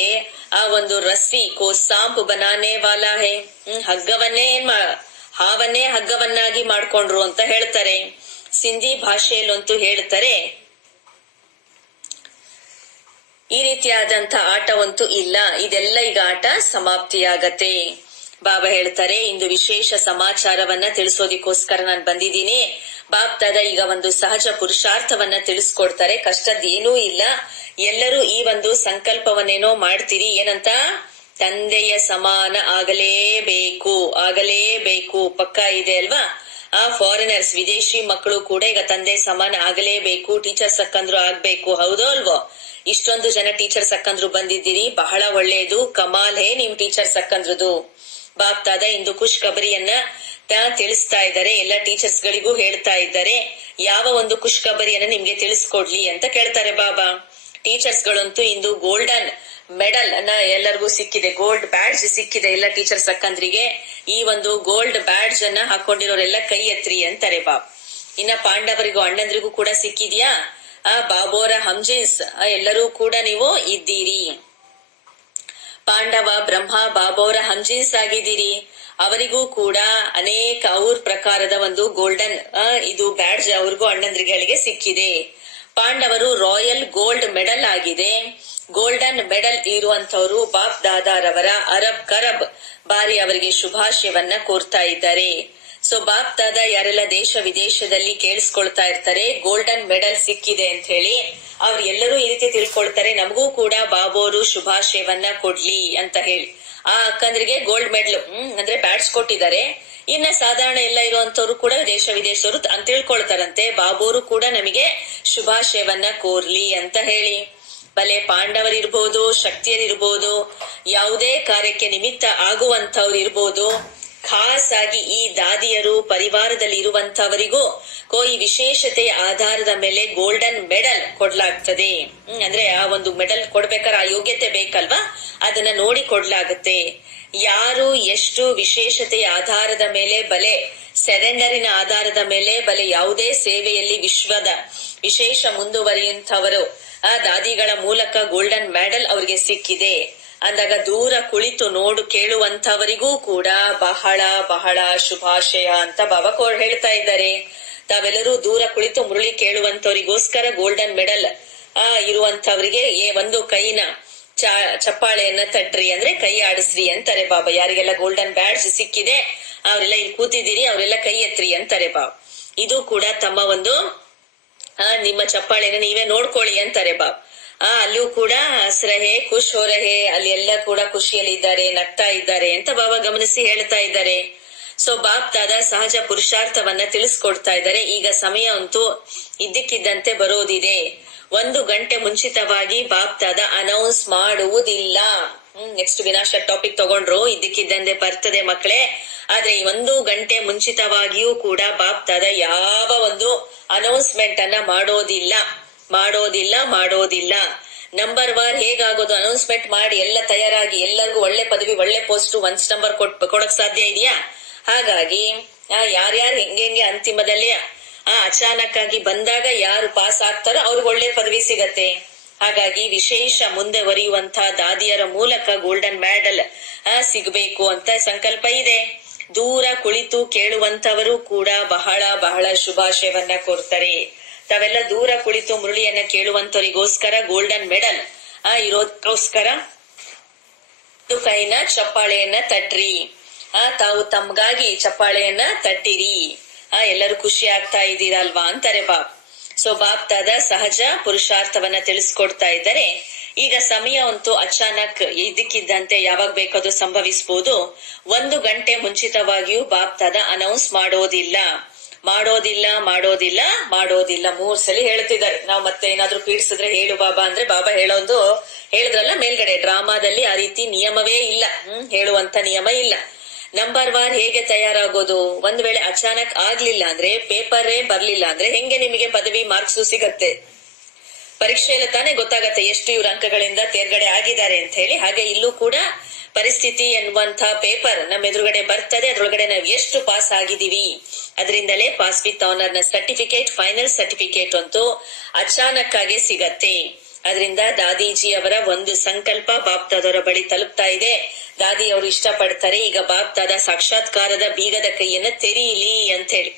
ಆ ಒಂದು ರಸ್ಸಿ ಕೋ ಸಾಂಪ್ ಬನಾನೆ ವಾಲಾ ಹೇ, ಹಗ್ಗವನ್ನೇ ಹಾವನ್ನೇ ಹಗ್ಗವನ್ನಾಗಿ ಮಾಡ್ಕೊಂಡ್ರು ಅಂತ ಹೇಳ್ತಾರೆ. ಸಿಂಧಿ ಭಾಷೆಯಲ್ಲಂತೂ ಹೇಳ್ತಾರೆ, ಈ ರೀತಿಯಾದಂತ ಆಟವಂತೂ ಇಲ್ಲ. ಇದೆಲ್ಲ ಈಗ ಆಟ ಸಮಾಪ್ತಿಯಾಗತ್ತೆ. ಬಾಬಾ ಹೇಳ್ತಾರೆ, ಇಂದು ವಿಶೇಷ ಸಮಾಚಾರವನ್ನ ತಿಳಿಸೋದಿಕ್ಕೋಸ್ಕರ ನಾನು ಬಂದಿದ್ದೀನಿ. ಬಾಪ್ ದಾದ ಈಗ ಒಂದು ಸಹಜ ಪುರುಷಾರ್ಥವನ್ನ ತಿಳಿಸ್ಕೊಡ್ತಾರೆ. ಕಷ್ಟದ್ದೇನೂ ಇಲ್ಲ, ಎಲ್ಲರೂ ಈ ಒಂದು ಸಂಕಲ್ಪವನ್ನೇನೋ ಮಾಡ್ತೀರಿ. ಏನಂತ? ತಂದೆಯ ಸಮಾನ ಆಗಲೇಬೇಕು. ಪಕ್ಕ ಇದೆ ಅಲ್ವಾ? ಆ ಫಾರಿನರ್ಸ್, ವಿದೇಶಿ ಮಕ್ಕಳು ಕೂಡ ಈಗ ತಂದೆ ಸಮಾನ ಆಗಲೇಬೇಕು, ಟೀಚರ್ಸ್ ಅಕ್ಕಂದ್ರು ಆಗ್ಬೇಕು. ಹೌದೋ ಅಲ್ವೋ? ಇಷ್ಟೊಂದು ಜನ ಟೀಚರ್ಸ್ ಅಕ್ಕಂದ್ರು ಬಂದಿದ್ದೀರಿ, ಬಹಳ ಒಳ್ಳೆಯದು. ಕಮಾಲ್ ಹೇ ನಿಮ್ ಟೀಚರ್ಸ್ ಅಕ್ಕಂದ್ರದು. ಬಾಪ್ ದಾದ ಇಂದು ಖುಷ್ ಖಬರಿಯನ್ನ ತಿಳಿಸ್ತಾ ಇದ್ದಾರೆ, ಎಲ್ಲ ಟೀಚರ್ಸ್ ಗಳಿಗೂ ಹೇಳ್ತಾ ಇದ್ದಾರೆ. ಯಾವ ಒಂದು ಖುಷ್ ಖಬರಿಯನ್ನ ನಿಮ್ಗೆ ತಿಳಿಸ್ಕೊಡ್ಲಿ ಅಂತ ಕೇಳ್ತಾರೆ ಬಾಬಾ. ಟೀಚರ್ಸ್ ಗಳಂತೂ ಇಂದು ಗೋಲ್ಡನ್ ಮೆಡಲ್ ಅನ್ನ ಎಲ್ಲರಿಗೂ ಸಿಕ್ಕಿದೆ, ಗೋಲ್ಡ್ ಬ್ಯಾಡ್ಜ್ ಸಿಕ್ಕಿದೆ ಎಲ್ಲ ಟೀಚರ್ಸ್ ಅಕ್ಕಂದ್ರಿಗೆ. ಈ ಒಂದು ಗೋಲ್ಡ್ ಬ್ಯಾಡ್ಜ್ ಅನ್ನ ಹಾಕೊಂಡಿರೋರೆಲ್ಲ ಕೈ ಎತ್ರಿ ಅಂತಾರೆ ಬಾಬ್. ಇನ್ನ ಪಾಂಡವರಿಗೂ ಅಣ್ಣಂದ್ರಿಗೂ ಕೂಡ ಸಿಕ್ಕಿದ್ಯಾ? ಬಾಬೋರ ಹಮ್ಜಿನ್ಸ್ ಎಲ್ಲರೂ ಕೂಡ ನೀವು ಇದ್ದೀರಿ. ಪಾಂಡವ ಬ್ರಹ್ಮ ಬಾಬೋರ ಹಮ್ಜಿನ್ಸ್ ಆಗಿದ್ದೀರಿ. ಅವರಿಗೂ ಕೂಡ ಅನೇಕ ಅವ್ರ ಪ್ರಕಾರದ ಒಂದು ಗೋಲ್ಡನ್ ಇದು ಬ್ಯಾಡ್ಜ್ ಅವ್ರಿಗೂ ಅಣ್ಣಂದ್ರಿಗಳಿಗೆ ಸಿಕ್ಕಿದೆ. ಪಾಂಡವರು ರಾಯಲ್ ಗೋಲ್ಡ್ ಮೆಡಲ್ ಆಗಿದೆ. ಗೋಲ್ಡನ್ ಮೆಡಲ್ ಇರುವಂತವರು ಬಾಪ್ ದಾದಾರವರ ಅರಬ್ ಬಾರಿ ಅವರಿಗೆ ಶುಭಾಶಯವನ್ನ ಕೋರ್ತಾ ಇದ್ದಾರೆ. ಸೊ ಬಾಪ್ ದಾದಾ ಯಾರೆಲ್ಲ ದೇಶ ವಿದೇಶದಲ್ಲಿ ಕೇಳಿಸ್ಕೊಳ್ತಾ ಇರ್ತಾರೆ ಗೋಲ್ಡನ್ ಮೆಡಲ್ ಸಿಕ್ಕಿದೆ ಅಂತ ಹೇಳಿ, ಅವ್ರು ಎಲ್ಲರೂ ಈ ರೀತಿ ತಿಳ್ಕೊಳ್ತಾರೆ, ನಮಗೂ ಕೂಡ ಬಾಬೋರು ಶುಭಾಶಯವನ್ನ ಕೊಡ್ಲಿ ಅಂತ ಹೇಳಿ. ಆ ಅಕ್ಕಂದ್ರಿಗೆ ಗೋಲ್ಡ್ ಮೆಡಲ್ ಅಂದ್ರೆ ಬ್ಯಾಡ್ಜ್ ಕೊಟ್ಟಿದ್ದಾರೆ. ಇನ್ನ ಸಾಧಾರಣ ಎಲ್ಲ ಇರುವಂತವ್ರು ಕೂಡ ದೇಶ ವಿದೇಶದವರು ಅಂತ ತಿಳ್ಕೊಳ್ತಾರಂತೆ, ಬಾಬೋರು ಕೂಡ ನಮಗೆ ಶುಭಾಶಯವನ್ನ ಕೋರ್ಲಿ ಅಂತ ಹೇಳಿ. ಬಲೆ ಪಾಂಡವರಿರ್ಬೋದು, ಶಕ್ತಿಯರಿರ್ಬೋದು, ಯಾವುದೇ ಕಾರ್ಯಕ್ಕೆ ನಿಮಿತ್ತ ಆಗುವಂತವ್ರು ಇರ್ಬೋದು, ಖಾಸ್ ಆಗಿ ಈ ದಾದಿಯರು ಪರಿವಾರದಲ್ಲಿ ಇರುವಂತವರಿಗೂ ಈ ವಿಶೇಷತೆಯ ಆಧಾರದ ಮೇಲೆ ಗೋಲ್ಡನ್ ಮೆಡಲ್ ಕೊಡ್ಲಾಗ್ತದೆ. ಅಂದ್ರೆ ಆ ಒಂದು ಮೆಡಲ್ ಕೊಡ್ಬೇಕಾದ್ರೆ ಆ ಯೋಗ್ಯತೆ ಬೇಕಲ್ವಾ, ಅದನ್ನ ನೋಡಿ ಕೊಡ್ಲಾಗತ್ತೆ. ಯಾರು ಎಷ್ಟು ವಿಶೇಷತೆಯ ಆಧಾರದ ಮೇಲೆ, ಬಲೆ ಸೆರೆಂಡರಿನ ಆಧಾರದ ಮೇಲೆ, ಬಲೆ ಯಾವುದೇ ಸೇವೆಯಲ್ಲಿ ವಿಶ್ವದ ವಿಶೇಷ ಮುಂದುವರಿಯುವಂತವರು ಆ ದಾದಿಗಳ ಮೂಲಕ ಗೋಲ್ಡನ್ ಮೆಡಲ್ ಅವರಿಗೆ ಸಿಕ್ಕಿದೆ ಅಂದಾಗ ದೂರ ಕುಳಿತು ಕೇಳುವಂತವರಿಗೂ ಕೂಡ ಬಹಳ ಬಹಳ ಶುಭಾಶಯ ಅಂತ ಬಾಬಾ ಹೇಳ್ತಾ ಇದ್ದಾರೆ. ತಾವೆಲ್ಲರೂ ದೂರ ಕುಳಿತು ಮುರಳಿ ಕೇಳುವಂತವರಿಗೋಸ್ಕರ ಗೋಲ್ಡನ್ ಮೆಡಲ್ ಇರುವಂತವರಿಗೆ ಒಂದು ಕೈನ ಚಪ್ಪಾಳೆಯನ್ನ ತಟ್ರಿ, ಅಂದ್ರೆ ಕೈ ಆಡಿಸ್ರಿ ಅಂತಾರೆ ಬಾಬಾ. ಯಾರಿಗೆಲ್ಲ ಗೋಲ್ಡನ್ ಬ್ಯಾಡ್ಜ್ ಸಿಕ್ಕಿದೆ ಅವರೆಲ್ಲ ಇಲ್ಲಿ ಕೂತಿದ್ದೀರಿ, ಅವರೆಲ್ಲ ಕೈ ಎತ್ರಿ ಅಂತಾರೆ ಬಾಬಾ. ಇದು ಕೂಡ ತಮ್ಮ ಒಂದು ನಿಮ್ಮ ಚಪ್ಪಾಳೆನ ನೀವೇ ನೋಡ್ಕೊಳ್ಳಿ ಅಂತಾರೆ ಬಾಬ್. ಅಲ್ಲೂ ಕೂಡ ಹಸ್ರಹೆ ಖುಷ್ ಹೋರಹೆ, ಅಲ್ಲಿ ಎಲ್ಲ ಕೂಡ ಖುಷಿಯಲ್ಲಿ ಇದ್ದಾರೆ, ನಗ್ತಾ ಇದ್ದಾರೆ ಅಂತ ಬಾಬಾ ಗಮನಿಸಿ ಹೇಳ್ತಾ ಇದ್ದಾರೆ. ಸೊ ಬಾಪ್ ದಾದ ಸಹಜ ಪುರುಷಾರ್ಥವನ್ನ ತಿಳಿಸ್ಕೊಡ್ತಾ ಇದ್ದಾರೆ. ಈಗ ಸಮಯ ಅಂತೂ ಇದ್ದಕ್ಕಿದ್ದಂತೆ ಬರೋದಿದೆ. 1 ಗಂಟೆ ಮುಂಚಿತವಾಗಿ ಬಾಪ್ ದಾದ ಅನೌನ್ಸ್ ಮಾಡುವುದಿಲ್ಲ. ನೆಕ್ಸ್ಟ್ ವಿನಾಶ ಟಾಪಿಕ್ ತಗೊಂಡ್ರು, ಇದ್ದಕ್ಕಿದ್ದಂತೆ ಬರ್ತದೆ ಮಕ್ಕಳೇ. ಆದ್ರೆ ಈ 1 ಗಂಟೆ ಮುಂಚಿತವಾಗಿಯೂ ಕೂಡ ಬಾಪ್ ದಾದ ಯಾವ ಒಂದು ಅನೌನ್ಸ್ಮೆಂಟ್ ಅನ್ನ ಮಾಡೋದಿಲ್ಲ. Number war ಹೇಗಾಗೋದು? ಅನೌನ್ಸ್ಮೆಂಟ್ ಮಾಡಿ ಎಲ್ಲ ತಯಾರಾಗಿ ಎಲ್ಲರಿಗೂ ಒಳ್ಳೆ ಪದವಿ, ಒಳ್ಳೆ ಪೋಸ್ಟ್, 1 ನಂಬರ್ ಕೊಡಕ್ ಸಾಧ್ಯ ಇದೆಯಾ? ಹಾಗಾಗಿ ಯಾರ್ಯಾರು ಹೆಂಗೆ ಅಂತಿಮದಲ್ಲಿ ಅಚಾನಕ್ ಆಗಿ ಬಂದಾಗ ಯಾರು ಪಾಸ್ ಆಗ್ತಾರೋ ಅವ್ರಿಗೆ ಒಳ್ಳೆ ಪದವಿ ಸಿಗತ್ತೆ. ಹಾಗಾಗಿ ವಿಶೇಷ ಮುಂದೆ ಬರೆಯುವಂತಹ ದಾದಿಯರ ಮೂಲಕ ಗೋಲ್ಡನ್ ಮೆಡಲ್ ಸಿಗಬೇಕು ಅಂತ ಸಂಕಲ್ಪ ಇದೆ. ದೂರ ಕುಳಿತು ಕೇಳುವಂತವರು ಕೂಡ ಬಹಳ ಬಹಳ ಶುಭಾಶಯವನ್ನ ಕೋರ್ತಾರೆ. ತಾವೆಲ್ಲ ದೂರ ಕುಳಿತು ಮುರಳಿಯನ್ನ ಕೇಳುವಂತವರಿಗೋಸ್ಕರ ಗೋಲ್ಡನ್ ಮೆಡಲ್ ಇರೋದಕ್ಕೋಸ್ಕರ ಕೈನ ಚಪ್ಪಾಳೆಯನ್ನ ತಟ್ರಿ. ತಾವು ತಮ್ಗಾಗಿ ಚಪ್ಪಾಳೆಯನ್ನ ತಟ್ಟಿರಿ. ಎಲ್ಲರೂ ಖುಷಿ ಆಗ್ತಾ ಇದ್ದೀರಲ್ವಾ ಅಂತಾರೆ ಬಾಪ್. ಸೊ ಬಾಪ್ ದಾದ ಸಹಜ ಪುರುಷಾರ್ಥವನ್ನ ತಿಳಿಸ್ಕೊಡ್ತಾ ಇದ್ದಾರೆ. ಈಗ ಸಮಯ ಅಂತೂ ಅಚಾನಕ್ ಇದ್ದಕ್ಕಿದ್ದಂತೆ ಯಾವಾಗ ಬೇಕಾದ್ರೂ ಸಂಭವಿಸಬಹುದು. 1 ಗಂಟೆ ಮುಂಚಿತವಾಗಿಯೂ ಬಾಪ್ ದಾದ ಅನೌನ್ಸ್ ಮಾಡೋದಿಲ್ಲ. 3 ಸಲ ಹೇಳ್ತಿದ್ದಾರೆ. ನಾವು ಮತ್ತೆ ಏನಾದ್ರೂ ಪೀಡಿಸಿದ್ರೆ ಹೇಳು ಬಾಬಾ ಅಂದ್ರೆ ಬಾಬಾ ಹೇಳಿದ್ರಲ್ಲ ಮೇಲ್ಗಡೆ ಡ್ರಾಮಾದಲ್ಲಿ ಆ ರೀತಿ ನಿಯಮವೇ ಇಲ್ಲ, ಹೇಳುವಂತ ನಿಯಮ ಇಲ್ಲ. ನಂಬರ್ ವಾರ್ ಹೇಗೆ ತಯಾರಾಗೋದು? ಒಂದ್ ವೇಳೆ ಅಚಾನಕ್ ಆಗ್ಲಿಲ್ಲ ಅಂದ್ರೆ, ಪೇಪರೇ ಬರ್ಲಿಲ್ಲ ಅಂದ್ರೆ ಹೆಂಗೆ ನಿಮಗೆ ಪದವಿ ಮಾರ್ಕ್ಸ್ ಸಿಗತ್ತೆ? ಪರೀಕ್ಷೆಯಲ್ಲಿ ತಾನೇ ಗೊತ್ತಾಗತ್ತೆ ಎಷ್ಟು ಇವ್ರ ಅಂಕಗಳಿಂದ ತೇರ್ಗಡೆ ಆಗಿದ್ದಾರೆ ಅಂತ ಹೇಳಿ. ಹಾಗೆ ಇಲ್ಲೂ ಕೂಡ ಪರಿಸ್ಥಿತಿ ಎನ್ನುವಂತ ಪೇಪರ್ ನಮ್ಮ ಎದುರುಗಡೆ ಬರ್ತದೆ. ಅದ್ರೊಳಗಡೆ ನಾವು ಎಷ್ಟು ಪಾಸ್ ಆಗಿದೀವಿ, ಅದರಿಂದಲೇ ಪಾಸ್ ವಿತ್ ಆನರ್ ನ ಸರ್ಟಿಫಿಕೇಟ್, ಫೈನಲ್ ಸರ್ಟಿಫಿಕೇಟ್ ಅಂತೂ ಅಚಾನಕ್ ಆಗಿ ಸಿಗತ್ತೆ. ಅದರಿಂದ ದಾದೀಜಿ ಅವರ ಒಂದು ಸಂಕಲ್ಪ ಬಾಪ್ ದಾದವರ ಬಳಿ ತಲುಪ್ತಾ ಇದೆ. ದಾದಿ ಅವರು ಇಷ್ಟ ಪಡ್ತಾರೆ ಈಗ ಬಾಪ್ ದಾದ ಸಾಕ್ಷಾತ್ಕಾರದ ಬೀಗದ ಕೈಯನ್ನ ತೆರೀಲಿ ಅಂತ ಹೇಳಿ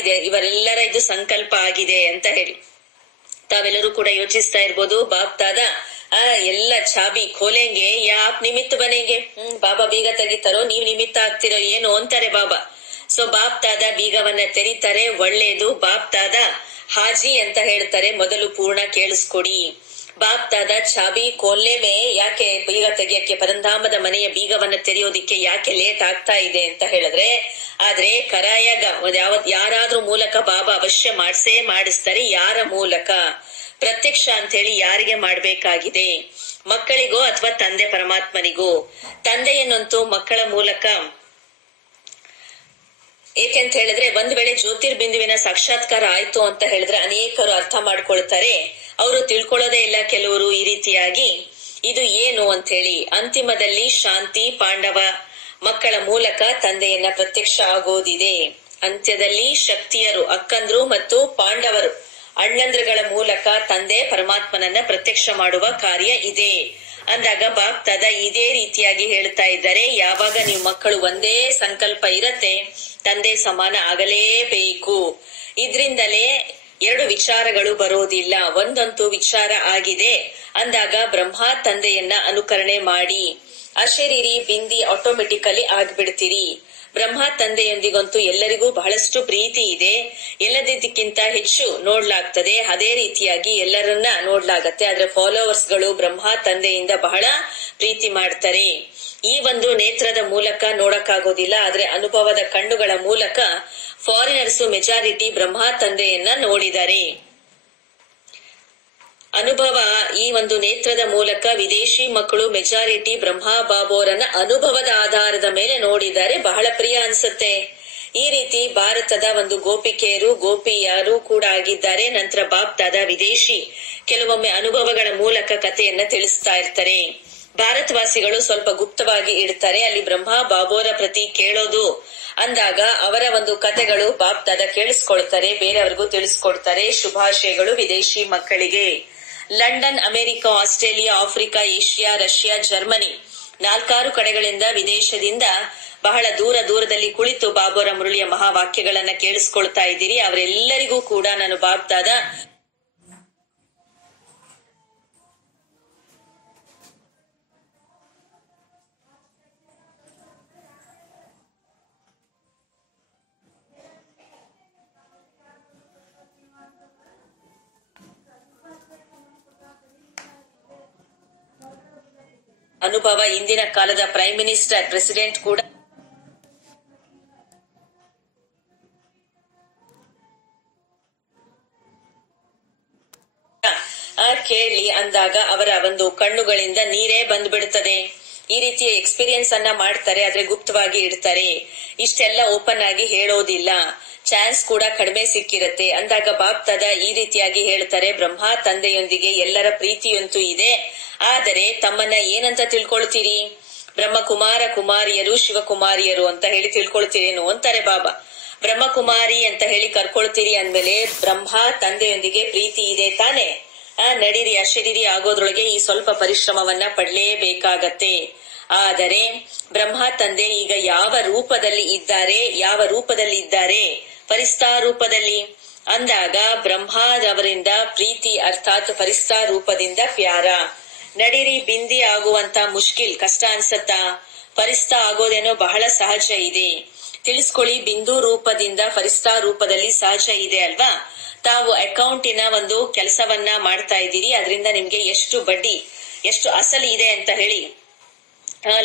ಇದೆ. ಇವರೆಲ್ಲರ ಇದು ಸಂಕಲ್ಪ ಆಗಿದೆ ಅಂತ ಹೇಳಿ ತಾವೆಲ್ಲರೂ ಕೂಡ ಯೋಚಿಸ್ತಾ ಇರ್ಬೋದು. ಬಾಪ್ ದಾದ ಎಲ್ಲ ಚಾಬಿ ಖೋಲೆಂಗೆ ಯಾಪ್ ನಿಮಿತ್ತ ಬನೆಗೆ, ಬಾಬಾ ಬೀಗ ತೆಗಿತಾರೋ ನೀವ್ ನಿಮಿತ್ತ ಆಗ್ತಿರೋ ಏನು ಅಂತಾರೆ ಬಾಬಾ. ಸೊ ಬಾಪ್ ದಾದ ಬೀಗವನ್ನ ತೆರೀತಾರೆ. ಒಳ್ಳೇದು. ಬಾಪ್ ದಾದ ಹಾಜಿ ಅಂತ ಹೇಳ್ತಾರೆ, ಮೊದಲು ಪೂರ್ಣ ಕೇಳಿಸ್ಕೊಡಿ. ಬಾಪ್ ದಾದ ಚಾಬಿ ಕೋಲ್ನೆ ಮೇ, ಯಾಕೆ ಬೀಗ ತೆಗಿಯಕ್ಕೆ, ಪರಂಧಾಮದ ಮನೆಯ ಬೀಗವನ್ನ ತೆರೆಯೋದಿಕ್ಕೆ ಯಾಕೆ ಲೇಟ್ ಆಗ್ತಾ ಇದೆ ಅಂತ ಹೇಳಿದ್ರೆ, ಆದ್ರೆ ಕರಾಯಗ ಯಾರಾದ್ರೂ ಮೂಲಕ ಬಾಬಾ ಅವಶ್ಯ ಮಾಡಿಸ್ತಾರೆ. ಯಾರ ಮೂಲಕ? ಪ್ರತ್ಯಕ್ಷ ಅಂತ ಹೇಳಿ ಯಾರಿಗೆ ಮಾಡ್ಬೇಕಾಗಿದೆ? ಮಕ್ಕಳಿಗೋ ಅಥವಾ ತಂದೆ ಪರಮಾತ್ಮನಿಗೋ? ತಂದೆಯನ್ನಂತೂ ಮಕ್ಕಳ ಮೂಲಕ, ಏಕೆಂತ ಹೇಳಿದ್ರೆ ಒಂದ್ ವೇಳೆ ಜ್ಯೋತಿರ್ಬಿಂದುವಿನ ಸಾಕ್ಷಾತ್ಕಾರ ಆಯ್ತು ಅಂತ ಹೇಳಿದ್ರೆ ಅನೇಕರು ಅರ್ಥ ಮಾಡ್ಕೊಳ್ತಾರೆ. ಅವರು ತಿಳ್ಕೊಳ್ಳೋದೇ ಇಲ್ಲ ಕೆಲವರು ಈ ರೀತಿಯಾಗಿ ಇದು ಏನು ಅಂತ ಹೇಳಿ. ಅಂತಿಮದಲ್ಲಿ ಶಾಂತಿ ಪಾಂಡವ ಮಕ್ಕಳ ಮೂಲಕ ತಂದೆಯನ್ನ ಪ್ರತ್ಯಕ್ಷ ಆಗೋದಿದೆ. ಅಂತ್ಯದಲ್ಲಿ ಶಕ್ತಿಯರು ಅಕ್ಕಂದ್ರು ಮತ್ತು ಪಾಂಡವರು ಅಣ್ಣಂದ್ರಗಳ ಮೂಲಕ ತಂದೆ ಪರಮಾತ್ಮನನ್ನ ಪ್ರತ್ಯಕ್ಷ ಮಾಡುವ ಕಾರ್ಯ ಇದೆ ಅಂದಾಗ ಬಾಪ್ ದಾದ ಇದೇ ರೀತಿಯಾಗಿ ಹೇಳ್ತಾ ಇದ್ದಾರೆ. ಯಾವಾಗ ನೀವು ಮಕ್ಕಳು ಒಂದೇ ಸಂಕಲ್ಪ ಇರತ್ತೆ, ತಂದೆ ಸಮಾನ ಆಗಲೇಬೇಕು. ಇದ್ರಿಂದಲೇ ಎರಡು ವಿಚಾರಗಳು ಬರೋದಿಲ್ಲ. ಒಂದಂತೂ ವಿಚಾರ ಆಗಿದೆ ಅಂದಾಗ ಬ್ರಹ್ಮ ತಂದೆಯನ್ನ ಅನುಕರಣೆ ಮಾಡಿ ಅಶರೀರಿ ಬಿಂದಿ ಆಟೋಮೆಟಿಕಲಿ ಆಗ್ಬಿಡ್ತೀರಿ. ಬ್ರಹ್ಮ ತಂದೆಯೊಂದಿಗಂತೂ ಎಲ್ಲರಿಗೂ ಬಹಳಷ್ಟು ಪ್ರೀತಿ ಇದೆ, ಎಲ್ಲದಕ್ಕಿಂತ ಹೆಚ್ಚು ನೋಡ್ಲಾಗ್ತದೆ. ಅದೇ ರೀತಿಯಾಗಿ ಎಲ್ಲರನ್ನ ನೋಡ್ಲಾಗತ್ತೆ. ಆದ್ರೆ ಫಾಲೋವರ್ಸ್ ಗಳು ಬ್ರಹ್ಮ ತಂದೆಯಿಂದ ಬಹಳ ಪ್ರೀತಿ ಮಾಡ್ತಾರೆ. ಈ ಒಂದು ನೇತ್ರದ ಮೂಲಕ ನೋಡಕ್ಕಾಗೋದಿಲ್ಲ, ಆದ್ರೆ ಅನುಭವದ ಕಣ್ಣುಗಳ ಮೂಲಕ ಫಾರಿನರ್ಸ್ ಮೆಜಾರಿಟಿ ಬ್ರಹ್ಮ ತಂದೆಯನ್ನ ನೋಡಿದ್ದಾರೆ. ಅನುಭವ ಈ ಒಂದು ನೇತ್ರದ ಮೂಲಕ ವಿದೇಶಿ ಮಕ್ಕಳು ಮೆಜಾರಿಟಿ ಬ್ರಹ್ಮ ಬಾಬೋರನ್ನ ಅನುಭವದ ಆಧಾರದ ಮೇಲೆ ನೋಡಿದ್ದಾರೆ. ಬಹಳ ಪ್ರಿಯ ಅನ್ಸುತ್ತೆ. ಈ ರೀತಿ ಭಾರತದ ಒಂದು ಗೋಪಿಕೆಯರು ಗೋಪಿಯರು ಕೂಡ ಆಗಿದ್ದಾರೆ. ನಂತರ ಬಾಪ್ ದಾದ ವಿದೇಶಿ ಕೆಲವೊಮ್ಮೆ ಅನುಭವಗಳ ಮೂಲಕ ಕಥೆಯನ್ನ ತಿಳಿಸ್ತಾ ಇರ್ತಾರೆ. ಭಾರತವಾಸಿಗಳು ಸ್ವಲ್ಪ ಗುಪ್ತವಾಗಿ ಇಡ್ತಾರೆ. ಅಲ್ಲಿ ಬ್ರಹ್ಮ ಬಾಬೋರ ಪ್ರತಿ ಕೇಳೋದು ಅಂದಾಗ ಅವರ ಒಂದು ಕಥೆಗಳು ಬಾಪ್ ದಾದ ಕೇಳಿಸ್ಕೊಳ್ತಾರೆ, ಬೇರೆಯವ್ರಿಗೂ ತಿಳಿಸ್ಕೊಡ್ತಾರೆ. ಶುಭಾಶಯಗಳು ವಿದೇಶಿ ಮಕ್ಕಳಿಗೆ. London, America, Australia, Africa, Asia, Russia, Germany 4 ಕಡೆಗಳಿಂದ ವಿದೇಶದಿಂದ ಬಹಳ ದೂರದಲ್ಲಿ ಕುಳಿತು ಬಾಬೋರ ಮುರಳಿಯ ಮಹಾವಾಕ್ಯಗಳನ್ನ ಕೇಳಿಸ್ಕೊಳ್ತಾ ಇದ್ದೀರಿ. ಅವರೆಲ್ಲರಿಗೂ ಕೂಡ ನಾನು ಬಾಪ್ ದಾದ ಅನುಭವ. ಇಂದಿನ ಕಾಲದ ಪ್ರೈಮ್ ಮಿನಿಸ್ಟರ್ ಪ್ರೆಸಿಡೆಂಟ್ ಕೂಡ ಕೇಳಿ ಅಂದಾಗ ಅವರ ಒಂದು ಕಣ್ಣುಗಳಿಂದ ನೀರೇ ಬಂದ್ಬಿಡುತ್ತದೆ. ಈ ರೀತಿಯ ಎಕ್ಸ್ಪೀರಿಯನ್ಸ್ ಅನ್ನ ಮಾಡ್ತಾರೆ, ಆದ್ರೆ ಗುಪ್ತವಾಗಿ ಇಡ್ತಾರೆ. ಇಷ್ಟೆಲ್ಲ ಓಪನ್ ಆಗಿ ಹೇಳೋದಿಲ್ಲ. ಚಾನ್ಸ್ ಕೂಡ ಕಡಿಮೆ ಸಿಕ್ಕಿರತ್ತೆ ಅಂದಾಗ ಬಾಪ್ ದಾದ ಈ ರೀತಿಯಾಗಿ ಹೇಳ್ತಾರೆ, ಬ್ರಹ್ಮ ತಂದೆಯೊಂದಿಗೆ ಎಲ್ಲರ ಪ್ರೀತಿಯಂತೂ ಇದೆ, ಆದರೆ ತಮ್ಮನ್ನ ಏನಂತ ತಿಳ್ಕೊಳ್ತೀರಿ? ಬ್ರಹ್ಮಕುಮಾರ ಕುಮಾರಿಯರು ಶಿವಕುಮಾರಿಯರು ಅಂತ ಹೇಳಿ ತಿಳ್ಕೊಳ್ತೀರೇನು ಅಂತಾರೆ ಬಾಬಾ. ಬ್ರಹ್ಮಕುಮಾರಿ ಅಂತ ಹೇಳಿ ಕರ್ಕೊಳ್ತೀರಿ ಅಂದ್ಮೇಲೆ ಬ್ರಹ್ಮ ತಂದೆಯೊಂದಿಗೆ ಪ್ರೀತಿ ಇದೆ ತಾನೆ. ನಡೀರಿ, ಅಶರೀರಿ ಆಗೋದ್ರೊಳಗೆ ಈ ಸ್ವಲ್ಪ ಪರಿಶ್ರಮವನ್ನ ಪಡ್ಲೇಬೇಕಾಗತ್ತೆ. ಆದರೆ ಬ್ರಹ್ಮ ತಂದೆ ಈಗ ಯಾವ ರೂಪದಲ್ಲಿ ಇದ್ದಾರೆ? ಫರಿಸ್ತಾ ರೂಪದಲ್ಲಿ ಅಂದಾಗ ಬ್ರಹ್ಮದವರಿಂದ ಪ್ರೀತಿ ಅರ್ಥಾತ್ ಫರಿಸ್ತಾ ರೂಪದಿಂದ ಪ್ಯಾರ. ನಡೀರಿ, ಬಿಂದಿ ಆಗುವಂತ ಮುಷ್ಕಿಲ್ ಕಷ್ಟ ಅನ್ಸತ್ತಾ? ಫರಿಸ್ತಾ ಆಗೋದೇನೋ ಬಹಳ ಸಹಜ ಇದೆ. ತಿಳಿಸ್ಕೊಳ್ಳಿ, ಬಿಂದು ರೂಪದಿಂದ ಫರಿಸ್ತಾ ರೂಪದಲ್ಲಿ ಸಹಜ ಇದೆ ಅಲ್ವಾ? ತಾವು ಅಕೌಂಟಿನ ಒಂದು ಕೆಲಸವನ್ನ ಮಾಡ್ತಾ ಇದ್ದೀರಿ, ಅದರಿಂದ ನಿಮ್ಗೆ ಎಷ್ಟು ಬಡ್ಡಿ ಎಷ್ಟು ಅಸಲು ಇದೆ ಅಂತ ಹೇಳಿ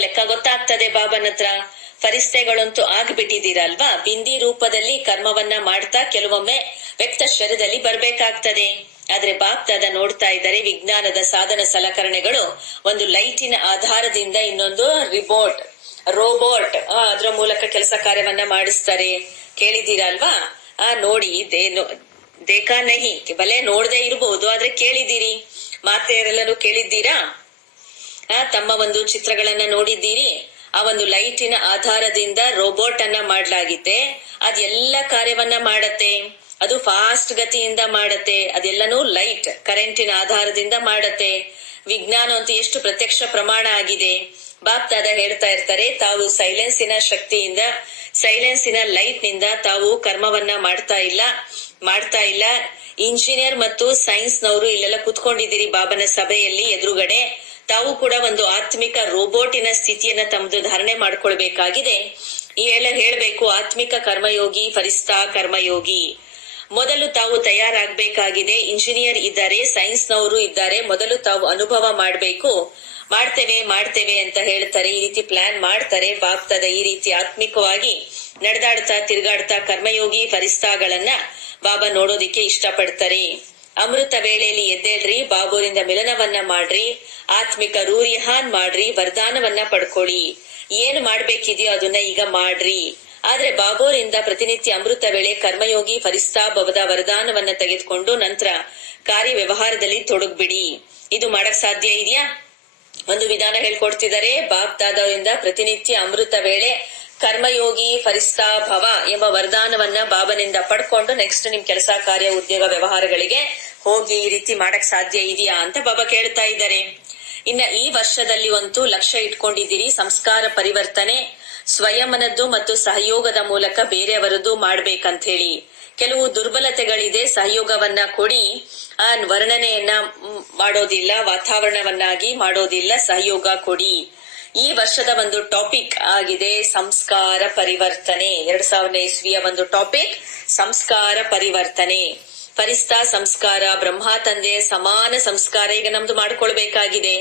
ಲೆಕ್ಕ ಗೊತ್ತಾಗ್ತದೆ ಬಾಬನ ಹತ್ರ. ಫರಿಸ್ತೆಗಳಂತೂ ಆಗ್ಬಿಟ್ಟಿದ್ದೀರಲ್ವಾ? ಬಿಂದಿ ರೂಪದಲ್ಲಿ ಕರ್ಮವನ್ನ ಮಾಡ್ತಾ ಕೆಲವೊಮ್ಮೆ ವ್ಯಕ್ತ ಶರೀರದಲ್ಲಿ ಬರ್ಬೇಕಾಗ್ತದೆ. ಆದ್ರೆ ಬಾಪ್ ದಾದ ನೋಡ್ತಾ ಇದ್ದಾರೆ, ವಿಜ್ಞಾನದ ಸಾಧನ ಸಲಕರಣೆಗಳು ಒಂದು ಲೈಟಿನ ಆಧಾರದಿಂದ ಇನ್ನೊಂದು ರೋಬೋಟ್ ಅದ್ರ ಮೂಲಕ ಕೆಲಸ ಕಾರ್ಯವನ್ನ ಮಾಡಿಸ್ತಾರೆ. ಕೇಳಿದ್ದೀರಲ್ವಾ? ನೋಡಿ, ದೇಖಾ ನಹಿ, ಬಲೆ ನೋಡದೆ ಇರಬಹುದು, ಆದ್ರೆ ಕೇಳಿದ್ದೀರಿ. ಮಾತೆಯರೆಲ್ಲರೂ ಕೇಳಿದ್ದೀರಾ? ತಮ್ಮ ಒಂದು ಚಿತ್ರಗಳನ್ನ ನೋಡಿದ್ದೀರಿ. ಆ ಒಂದು ಲೈಟಿನ ಆಧಾರದಿಂದ ರೋಬೋಟ್ ಅನ್ನ ಮಾಡ್ಲಾಗಿದೆ. ಅದೆಲ್ಲ ಕಾರ್ಯವನ್ನ ಮಾಡತ್ತೆ. ಅದು ಫಾಸ್ಟ್ ಗತಿಯಿಂದ ಮಾಡತ್ತೆ. ಅದೆಲ್ಲನೂ ಲೈಟ್ ಕರೆಂಟಿನ ಆಧಾರದಿಂದ ಮಾಡತ್ತೆ. ವಿಜ್ಞಾನ ಅಂತೂ ಎಷ್ಟು ಪ್ರತ್ಯಕ್ಷ ಪ್ರಮಾಣ ಆಗಿದೆ. ಬಾಪ್ ದಾದ ಹೇಳ್ತಾ ಇರ್ತಾರೆ, ತಾವು ಸೈಲೆನ್ಸಿನ ಶಕ್ತಿಯಿಂದ, ಸೈಲೆನ್ಸಿನ ಲೈಟ್ ನಿಂದ ತಾವು ಕರ್ಮವನ್ನ ಮಾಡ್ತಾ ಇಲ್ಲ. ಇಂಜಿನಿಯರ್ ಮತ್ತು ಸೈನ್ಸ್ ನವರು ಇಲ್ಲೆಲ್ಲ ಕುತ್ಕೊಂಡಿದ್ದೀರಿ ಬಾಬನ ಸಭೆಯಲ್ಲಿ ಎದುರುಗಡೆ. ತಾವು ಕೂಡ ಒಂದು ಆತ್ಮಿಕ ರೋಬೋಟಿನ ಸ್ಥಿತಿಯನ್ನ ತಮ್ಮದು ಧಾರಣೆ ಮಾಡ್ಕೊಳ್ಬೇಕಾಗಿದೆ. ಹೇಳ್ಬೇಕು ಆತ್ಮಿಕ ಕರ್ಮಯೋಗಿ, ಫರಿಸ್ತಾ ಕರ್ಮಯೋಗಿ. ಮೊದಲು ತಾವು ತಯಾರಾಗಬೇಕಾಗಿದೆ. ಇಂಜಿನಿಯರ್ ಇದ್ದಾರೆ, ಸೈನ್ಸ್ನವರು ಇದ್ದಾರೆ. ಮೊದಲು ತಾವು ಅನುಭವ ಮಾಡಬೇಕು. ಮಾಡ್ತೇವೆ ಅಂತ ಹೇಳ್ತಾರೆ. ಈ ರೀತಿ ಪ್ಲಾನ್ ಮಾಡ್ತಾರೆ. ಬಾಪ್ತಾದ ಈ ರೀತಿ ಆತ್ಮಿಕವಾಗಿ ನಡೆದಾಡ್ತಾ ತಿರುಗಾಡ್ತಾ ಕರ್ಮಯೋಗಿ ಫರಿಸ್ತಾಗಳನ್ನ ಬಾಬಾ ನೋಡೋದಿಕ್ಕೆ ಇಷ್ಟಪಡ್ತಾರೆ. ಅಮೃತ ವೇಳೆಯಲ್ಲಿ ಎದ್ದೇಳ್ರಿ, ಬಾಬೋರಿಂದ ಮಿಲನವನ್ನ ಮಾಡ್ರಿ, ಆತ್ಮಿಕ ರೂರಿಹಾನ್ ಮಾಡ್ರಿ, ವರದಾನವನ್ನ ಪಡ್ಕೊಳ್ಳಿ. ಏನು ಮಾಡ್ಬೇಕಿದೆಯೋ ಅದನ್ನ ಈಗ ಮಾಡ್ರಿ. ಆದ್ರೆ ಬಾಬೋರಿಂದ ಪ್ರತಿನಿತ್ಯ ಅಮೃತ ವೇಳೆ ಕರ್ಮಯೋಗಿ ಫರಿಸ್ತಾ ಭವದ ವರದಾನವನ್ನ ತೆಗೆದುಕೊಂಡು ನಂತರ ಕಾರ್ಯ ವ್ಯವಹಾರದಲ್ಲಿ ತೊಡಗ್ಬಿಡಿ. ಇದು ಮಾಡಕ್ ಸಾಧ್ಯ ಇದೆಯಾ? ಒಂದು ವಿಧಾನ ಹೇಳ್ಕೊಡ್ತಿದ್ದಾರೆ. ಬಾಪ್ದಾದವರಿಂದ ಪ್ರತಿನಿತ್ಯ ಅಮೃತ ವೇಳೆ ಕರ್ಮಯೋಗಿ ಫರಿಸ್ತಾ ಭವ ಎಂಬ ವರದಾನವನ್ನ ಬಾಬನಿಂದ ಪಡ್ಕೊಂಡು ನೆಕ್ಸ್ಟ್ ನಿಮ್ ಕೆಲಸ ಕಾರ್ಯ ಉದ್ಯೋಗ ವ್ಯವಹಾರಗಳಿಗೆ ಹೋಗಿ ಈ ರೀತಿ ಮಾಡಕ್ ಸಾಧ್ಯ ಇದೆಯಾ ಅಂತ ಬಾಬಾ ಕೇಳ್ತಾ ಇದ್ದಾರೆ. ಇನ್ನ ಈ ವರ್ಷದಲ್ಲಿ ಒಂದು ಲಕ್ಷ್ಯ ಇಟ್ಕೊಂಡಿದ್ದೀರಿ, ಸಂಸ್ಕಾರ ಪರಿವರ್ತನೆ ಸ್ವಯಂನದ್ದು ಮತ್ತು ಸಹಯೋಗದ ಮೂಲಕ ಬೇರೆಯವರದ್ದು ಮಾಡ್ಬೇಕಂತ ಹೇಳಿ. ಕೆಲವು ದುರ್ಬಲತೆಗಳಿದೆ, ಸಹಯೋಗವನ್ನ ಕೊಡಿ. ಆ ವರ್ಣನೆಯನ್ನ ಮಾಡೋದಿಲ್ಲ, ವಾತಾವರಣವನ್ನಾಗಿ ಮಾಡೋದಿಲ್ಲ, ಸಹಯೋಗ ಕೊಡಿ. ಈ ವರ್ಷದ ಒಂದು ಟಾಪಿಕ್ ಆಗಿದೆ ಸಂಸ್ಕಾರ ಪರಿವರ್ತನೆ. 2000ನೇ ಇಸ್ವಿಯ ಒಂದು ಟಾಪಿಕ್ ಸಂಸ್ಕಾರ ಪರಿವರ್ತನೆ. ಫರಿಸ್ತಾ ಸಂಸ್ಕಾರ, ಬ್ರಹ್ಮ ತಂದೆಯ ಸಮಾನ ಸಂಸ್ಕಾರ ಈಗ ನಮ್ದು ಮಾಡ್ಕೊಳ್ಬೇಕಾಗಿದೆ.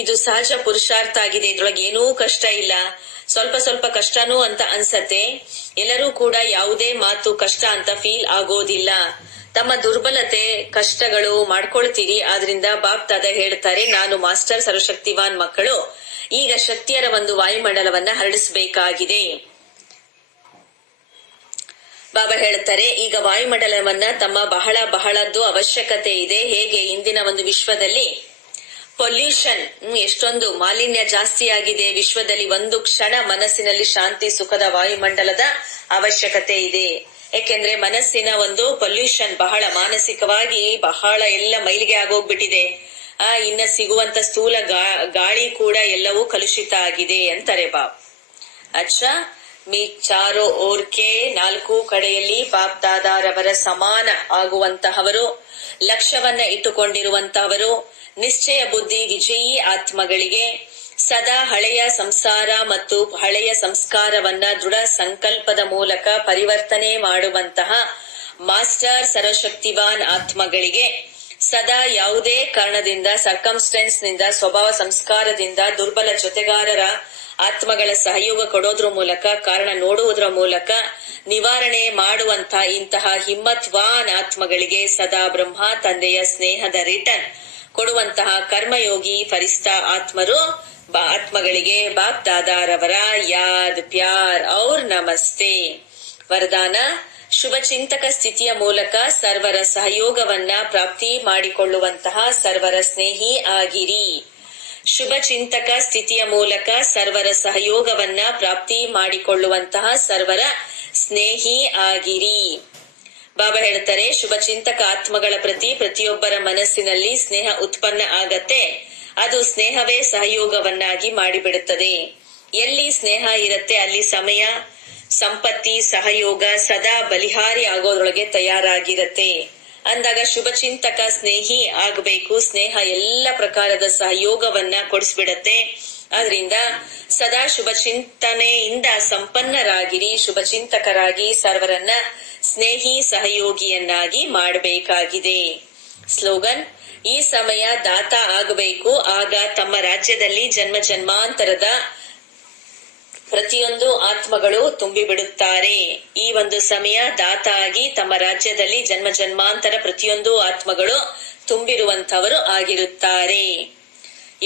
ಇದು ಸಹಜ ಪುರುಷಾರ್ಥ ಆಗಿದೆ. ಇದ್ರೊಳಗೆ ಏನೂ ಕಷ್ಟ ಇಲ್ಲ. ಸ್ವಲ್ಪ ಕಷ್ಟನೂ ಅಂತ ಅನ್ಸತ್ತೆ. ಎಲ್ಲರೂ ಕೂಡ ಯಾವುದೇ ಮಾತು ಕಷ್ಟ ಅಂತ ಫೀಲ್ ಆಗೋದಿಲ್ಲ. ತಮ್ಮ ದುರ್ಬಲತೆ ಕಷ್ಟಗಳು ಮಾಡ್ಕೊಳ್ತೀರಿ. ಆದ್ರಿಂದ ಬಾಪ್ತಾದ ಹೇಳ್ತಾರೆ, ನಾನು ಮಾಸ್ಟರ್ ಸರ್ವಶಕ್ತಿವಾನ್ ಮಕ್ಕಳು ಈಗ ಶಕ್ತಿಯರ ಒಂದು ವಾಯುಮಂಡಲವನ್ನ ಹರಡಿಸಬೇಕಾಗಿದೆ. ಬಾಬಾ ಹೇಳ್ತಾರೆ, ಈಗ ವಾಯುಮಂಡಲವನ್ನ ತಮ್ಮ ಬಹಳದ್ದು ಅವಶ್ಯಕತೆ ಇದೆ. ಹೇಗೆ ಇಂದಿನ ಒಂದು ವಿಶ್ವದಲ್ಲಿ ಪೊಲ್ಯೂಷನ್, ಎಷ್ಟೊಂದು ಮಾಲಿನ್ಯ ಜಾಸ್ತಿ ಆಗಿದೆ ವಿಶ್ವದಲ್ಲಿ. ಒಂದು ಕ್ಷಣ ಮನಸ್ಸಿನಲ್ಲಿ ಶಾಂತಿ ಸುಖದ ವಾಯುಮಂಡಲದ ಅವಶ್ಯಕತೆ ಇದೆ. ಯಾಕೆಂದ್ರೆ ಮನಸ್ಸಿನ ಒಂದು ಪೊಲ್ಯೂಷನ್ ಬಹಳ ಮಾನಸಿಕವಾಗಿ ಬಹಳ ಎಲ್ಲ ಮೈಲಿಗೆ ಆಗೋಗ್ಬಿಟ್ಟಿದೆ. ಇನ್ನ ಸಿಗುವಂತ ಸ್ಥೂಲ ಗಾಳಿ ಕೂಡ ಎಲ್ಲವೂ ಕಲುಷಿತ ಆಗಿದೆ ಅಂತಾರೆ ಬಾಬ್. ಅಚ್ಚಾ, ಮೀ ಚಾರೋ ಓರ್ಕೆ, ನಾಲ್ಕು ಕಡೆಯಲ್ಲಿ ಬಾಪ್ ದಾದಾರವರ ಸಮಾನ ಆಗುವಂತಹವರು, ಲಕ್ಷ್ಯವನ್ನ ಇಟ್ಟುಕೊಂಡಿರುವಂತಹವರು, ನಿಶ್ಚಯ ಬುದ್ಧಿ ವಿಜಯೀ ಆತ್ಮಗಳಿಗೆ ಸದಾ ಹಳೆಯ ಸಂಸಾರ ಮತ್ತು ಹಳೆಯ ಸಂಸ್ಕಾರವನ್ನ ದೃಢ ಸಂಕಲ್ಪದ ಮೂಲಕ ಪರಿವರ್ತನೆ ಮಾಡುವಂತಹ ಮಾಸ್ಟರ್ ಸರ್ವಶಕ್ತಿವಾನ್ ಆತ್ಮಗಳಿಗೆ ಸದಾ ಯಾವುದೇ ಕಾರಣದಿಂದ ಸರ್ಕಮ್ಸ್ಟೆನ್ಸ್ ನಿಂದ ಸ್ವಭಾವ ಸಂಸ್ಕಾರದಿಂದ ದುರ್ಬಲ ಜೊತೆಗಾರರ ಆತ್ಮಗಳ ಸಹಯೋಗ ಕೊಡೋದ್ರ ಮೂಲಕ, ಕಾರಣ ನೋಡುವುದರ ಮೂಲಕ ನಿವಾರಣೆ ಮಾಡುವಂತ ಇಂತಹ ಹಿಮ್ಮತ್ವಾನ್ ಆತ್ಮಗಳಿಗೆ ಸದಾ ಬ್ರಹ್ಮ ತಂದೆಯ ಸ್ನೇಹದ ರಿಟರ್ನ್ ಕೊಡುವಂತಹ ಕರ್ಮಯೋಗಿ ಫರಿಸ್ತಾ ಆತ್ಮಗಳಿಗೆ ಬಾಪ್ ದಾದಾರವರ ಯಾದ್ ಪ್ಯಾರ್ ಔರ್ ನಮಸ್ತೆ. ವರದಾನ: ಶುಭ ಚಿಂತಕ ಸ್ಥಿತಿಯ ಮೂಲಕ ಸರ್ವರ ಸಹಯೋಗವನ್ನ ಪ್ರಾಪ್ತಿ ಮಾಡಿಕೊಳ್ಳುವಂತಹ ಸರ್ವರ ಸ್ನೇಹಿ ಆಗಿರಿ. ಶುಭ ಚಿಂತಕ ಸ್ಥಿತಿಯ ಮೂಲಕ ಸರ್ವರ ಸಹಯೋಗವನ್ನ ಪ್ರಾಪ್ತಿ ಮಾಡಿಕೊಳ್ಳುವಂತಹ ಸರ್ವರ ಸ್ನೇಹಿ ಆಗಿರಿ. ಬಾಬಾ ಹೇಳ್ತಾರೆ, ಶುಭ ಚಿಂತಕ ಆತ್ಮಗಳ ಪ್ರತಿ ಪ್ರತಿಯೊಬ್ಬರ ಮನಸ್ಸಿನಲ್ಲಿ ಸ್ನೇಹ ಉತ್ಪನ್ನ ಆಗತ್ತೆ. ಅದು ಸ್ನೇಹವೇ ಸಹಯೋಗವನ್ನಾಗಿ ಮಾಡಿಬಿಡುತ್ತದೆ. ಎಲ್ಲಿ ಸ್ನೇಹ ಇರುತ್ತೆ ಅಲ್ಲಿ ಸಮಯ, ಸಂಪತ್ತಿ, ಸಹಯೋಗ ಸದಾ ಬಲಿಹಾರಿ ಆಗೋದ್ರೊಳಗೆ ತಯಾರಾಗಿರತ್ತೆ. ಅಂದಾಗ ಶುಭ ಚಿಂತಕ ಸ್ನೇಹಿ ಆಗಬೇಕು. ಸ್ನೇಹ ಎಲ್ಲ ಪ್ರಕಾರದ ಸಹಯೋಗವನ್ನ ಕೊಡಿಸ್ಬಿಡತ್ತೆ. ಆದ್ರಿಂದ ಸದಾ ಶುಭ ಚಿಂತನೆಯಿಂದ ಸಂಪನ್ನರಾಗಿರಿ. ಶುಭ ಚಿಂತಕರಾಗಿ ಸರ್ವರನ್ನ ಸ್ನೇಹಿ ಸಹಯೋಗಿಯನ್ನಾಗಿ ಮಾಡಬೇಕಾಗಿದೆ. ಸ್ಲೋಗನ್: ಈ ಸಮಯ ದಾತ ಆಗಬೇಕು. ಆಗ ತಮ್ಮ ರಾಜ್ಯದಲ್ಲಿ ಜನ್ಮ ಜನ್ಮಾಂತರದ ಪ್ರತಿಯೊಂದು ಆತ್ಮಗಳು ತುಂಬಿ ಬಿಡುತ್ತಾರೆ. ಈ ಒಂದು ಸಮಯ ದಾತ ಆಗಿ ತಮ್ಮ ರಾಜ್ಯದಲ್ಲಿ ಜನ್ಮ ಜನ್ಮಾಂತರ ಪ್ರತಿಯೊಂದು ಆತ್ಮಗಳು ತುಂಬಿರುವಂತವರು ಆಗಿರುತ್ತಾರೆ.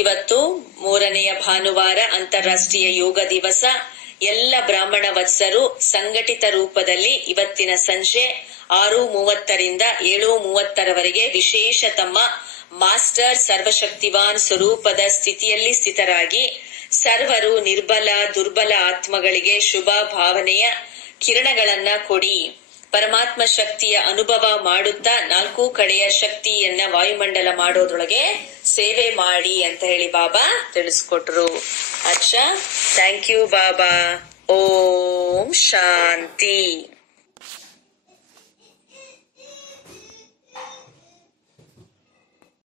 ಇವತ್ತು 3ನೆಯ ಭಾನುವಾರ, ಅಂತಾರಾಷ್ಟ್ರೀಯ ಯೋಗ ದಿವಸ. ಎಲ್ಲ ಬ್ರಾಹ್ಮಣ ವತ್ಸರು ಸಂಘಟಿತ ರೂಪದಲ್ಲಿ ಇವತ್ತಿನ ಸಂಜೆ 6:30ರಿಂದ 7:30ರವರೆಗೆ ವಿಶೇಷ ತಮ್ಮ ಮಾಸ್ಟರ್ ಸರ್ವಶಕ್ತಿವಾನ್ ಸ್ವರೂಪದ ಸ್ಥಿತಿಯಲ್ಲಿ ಸ್ಥಿತರಾಗಿ ಸರ್ವರು ನಿರ್ಬಲ ದುರ್ಬಲ ಆತ್ಮಗಳಿಗೆ ಶುಭ ಭಾವನೆಯ ಕಿರಣಗಳನ್ನ ಕೊಡಿ. ಪರಮಾತ್ಮ ಶಕ್ತಿಯ ಅನುಭವ ಮಾಡುತ್ತಾ 4 ಕಡೆಯ ಶಕ್ತಿಯನ್ನ ವಾಯುಮಂಡಲ ಮಾಡೋದ್ರೊಳಗೆ ಸೇವೆ ಮಾಡಿ ಅಂತ ಹೇಳಿ ಬಾಬಾ ತಿಳಿಸ್ಕೊಟ್ರು. ಅಚ್ಚಾ, thank you Baba. Om Shanti.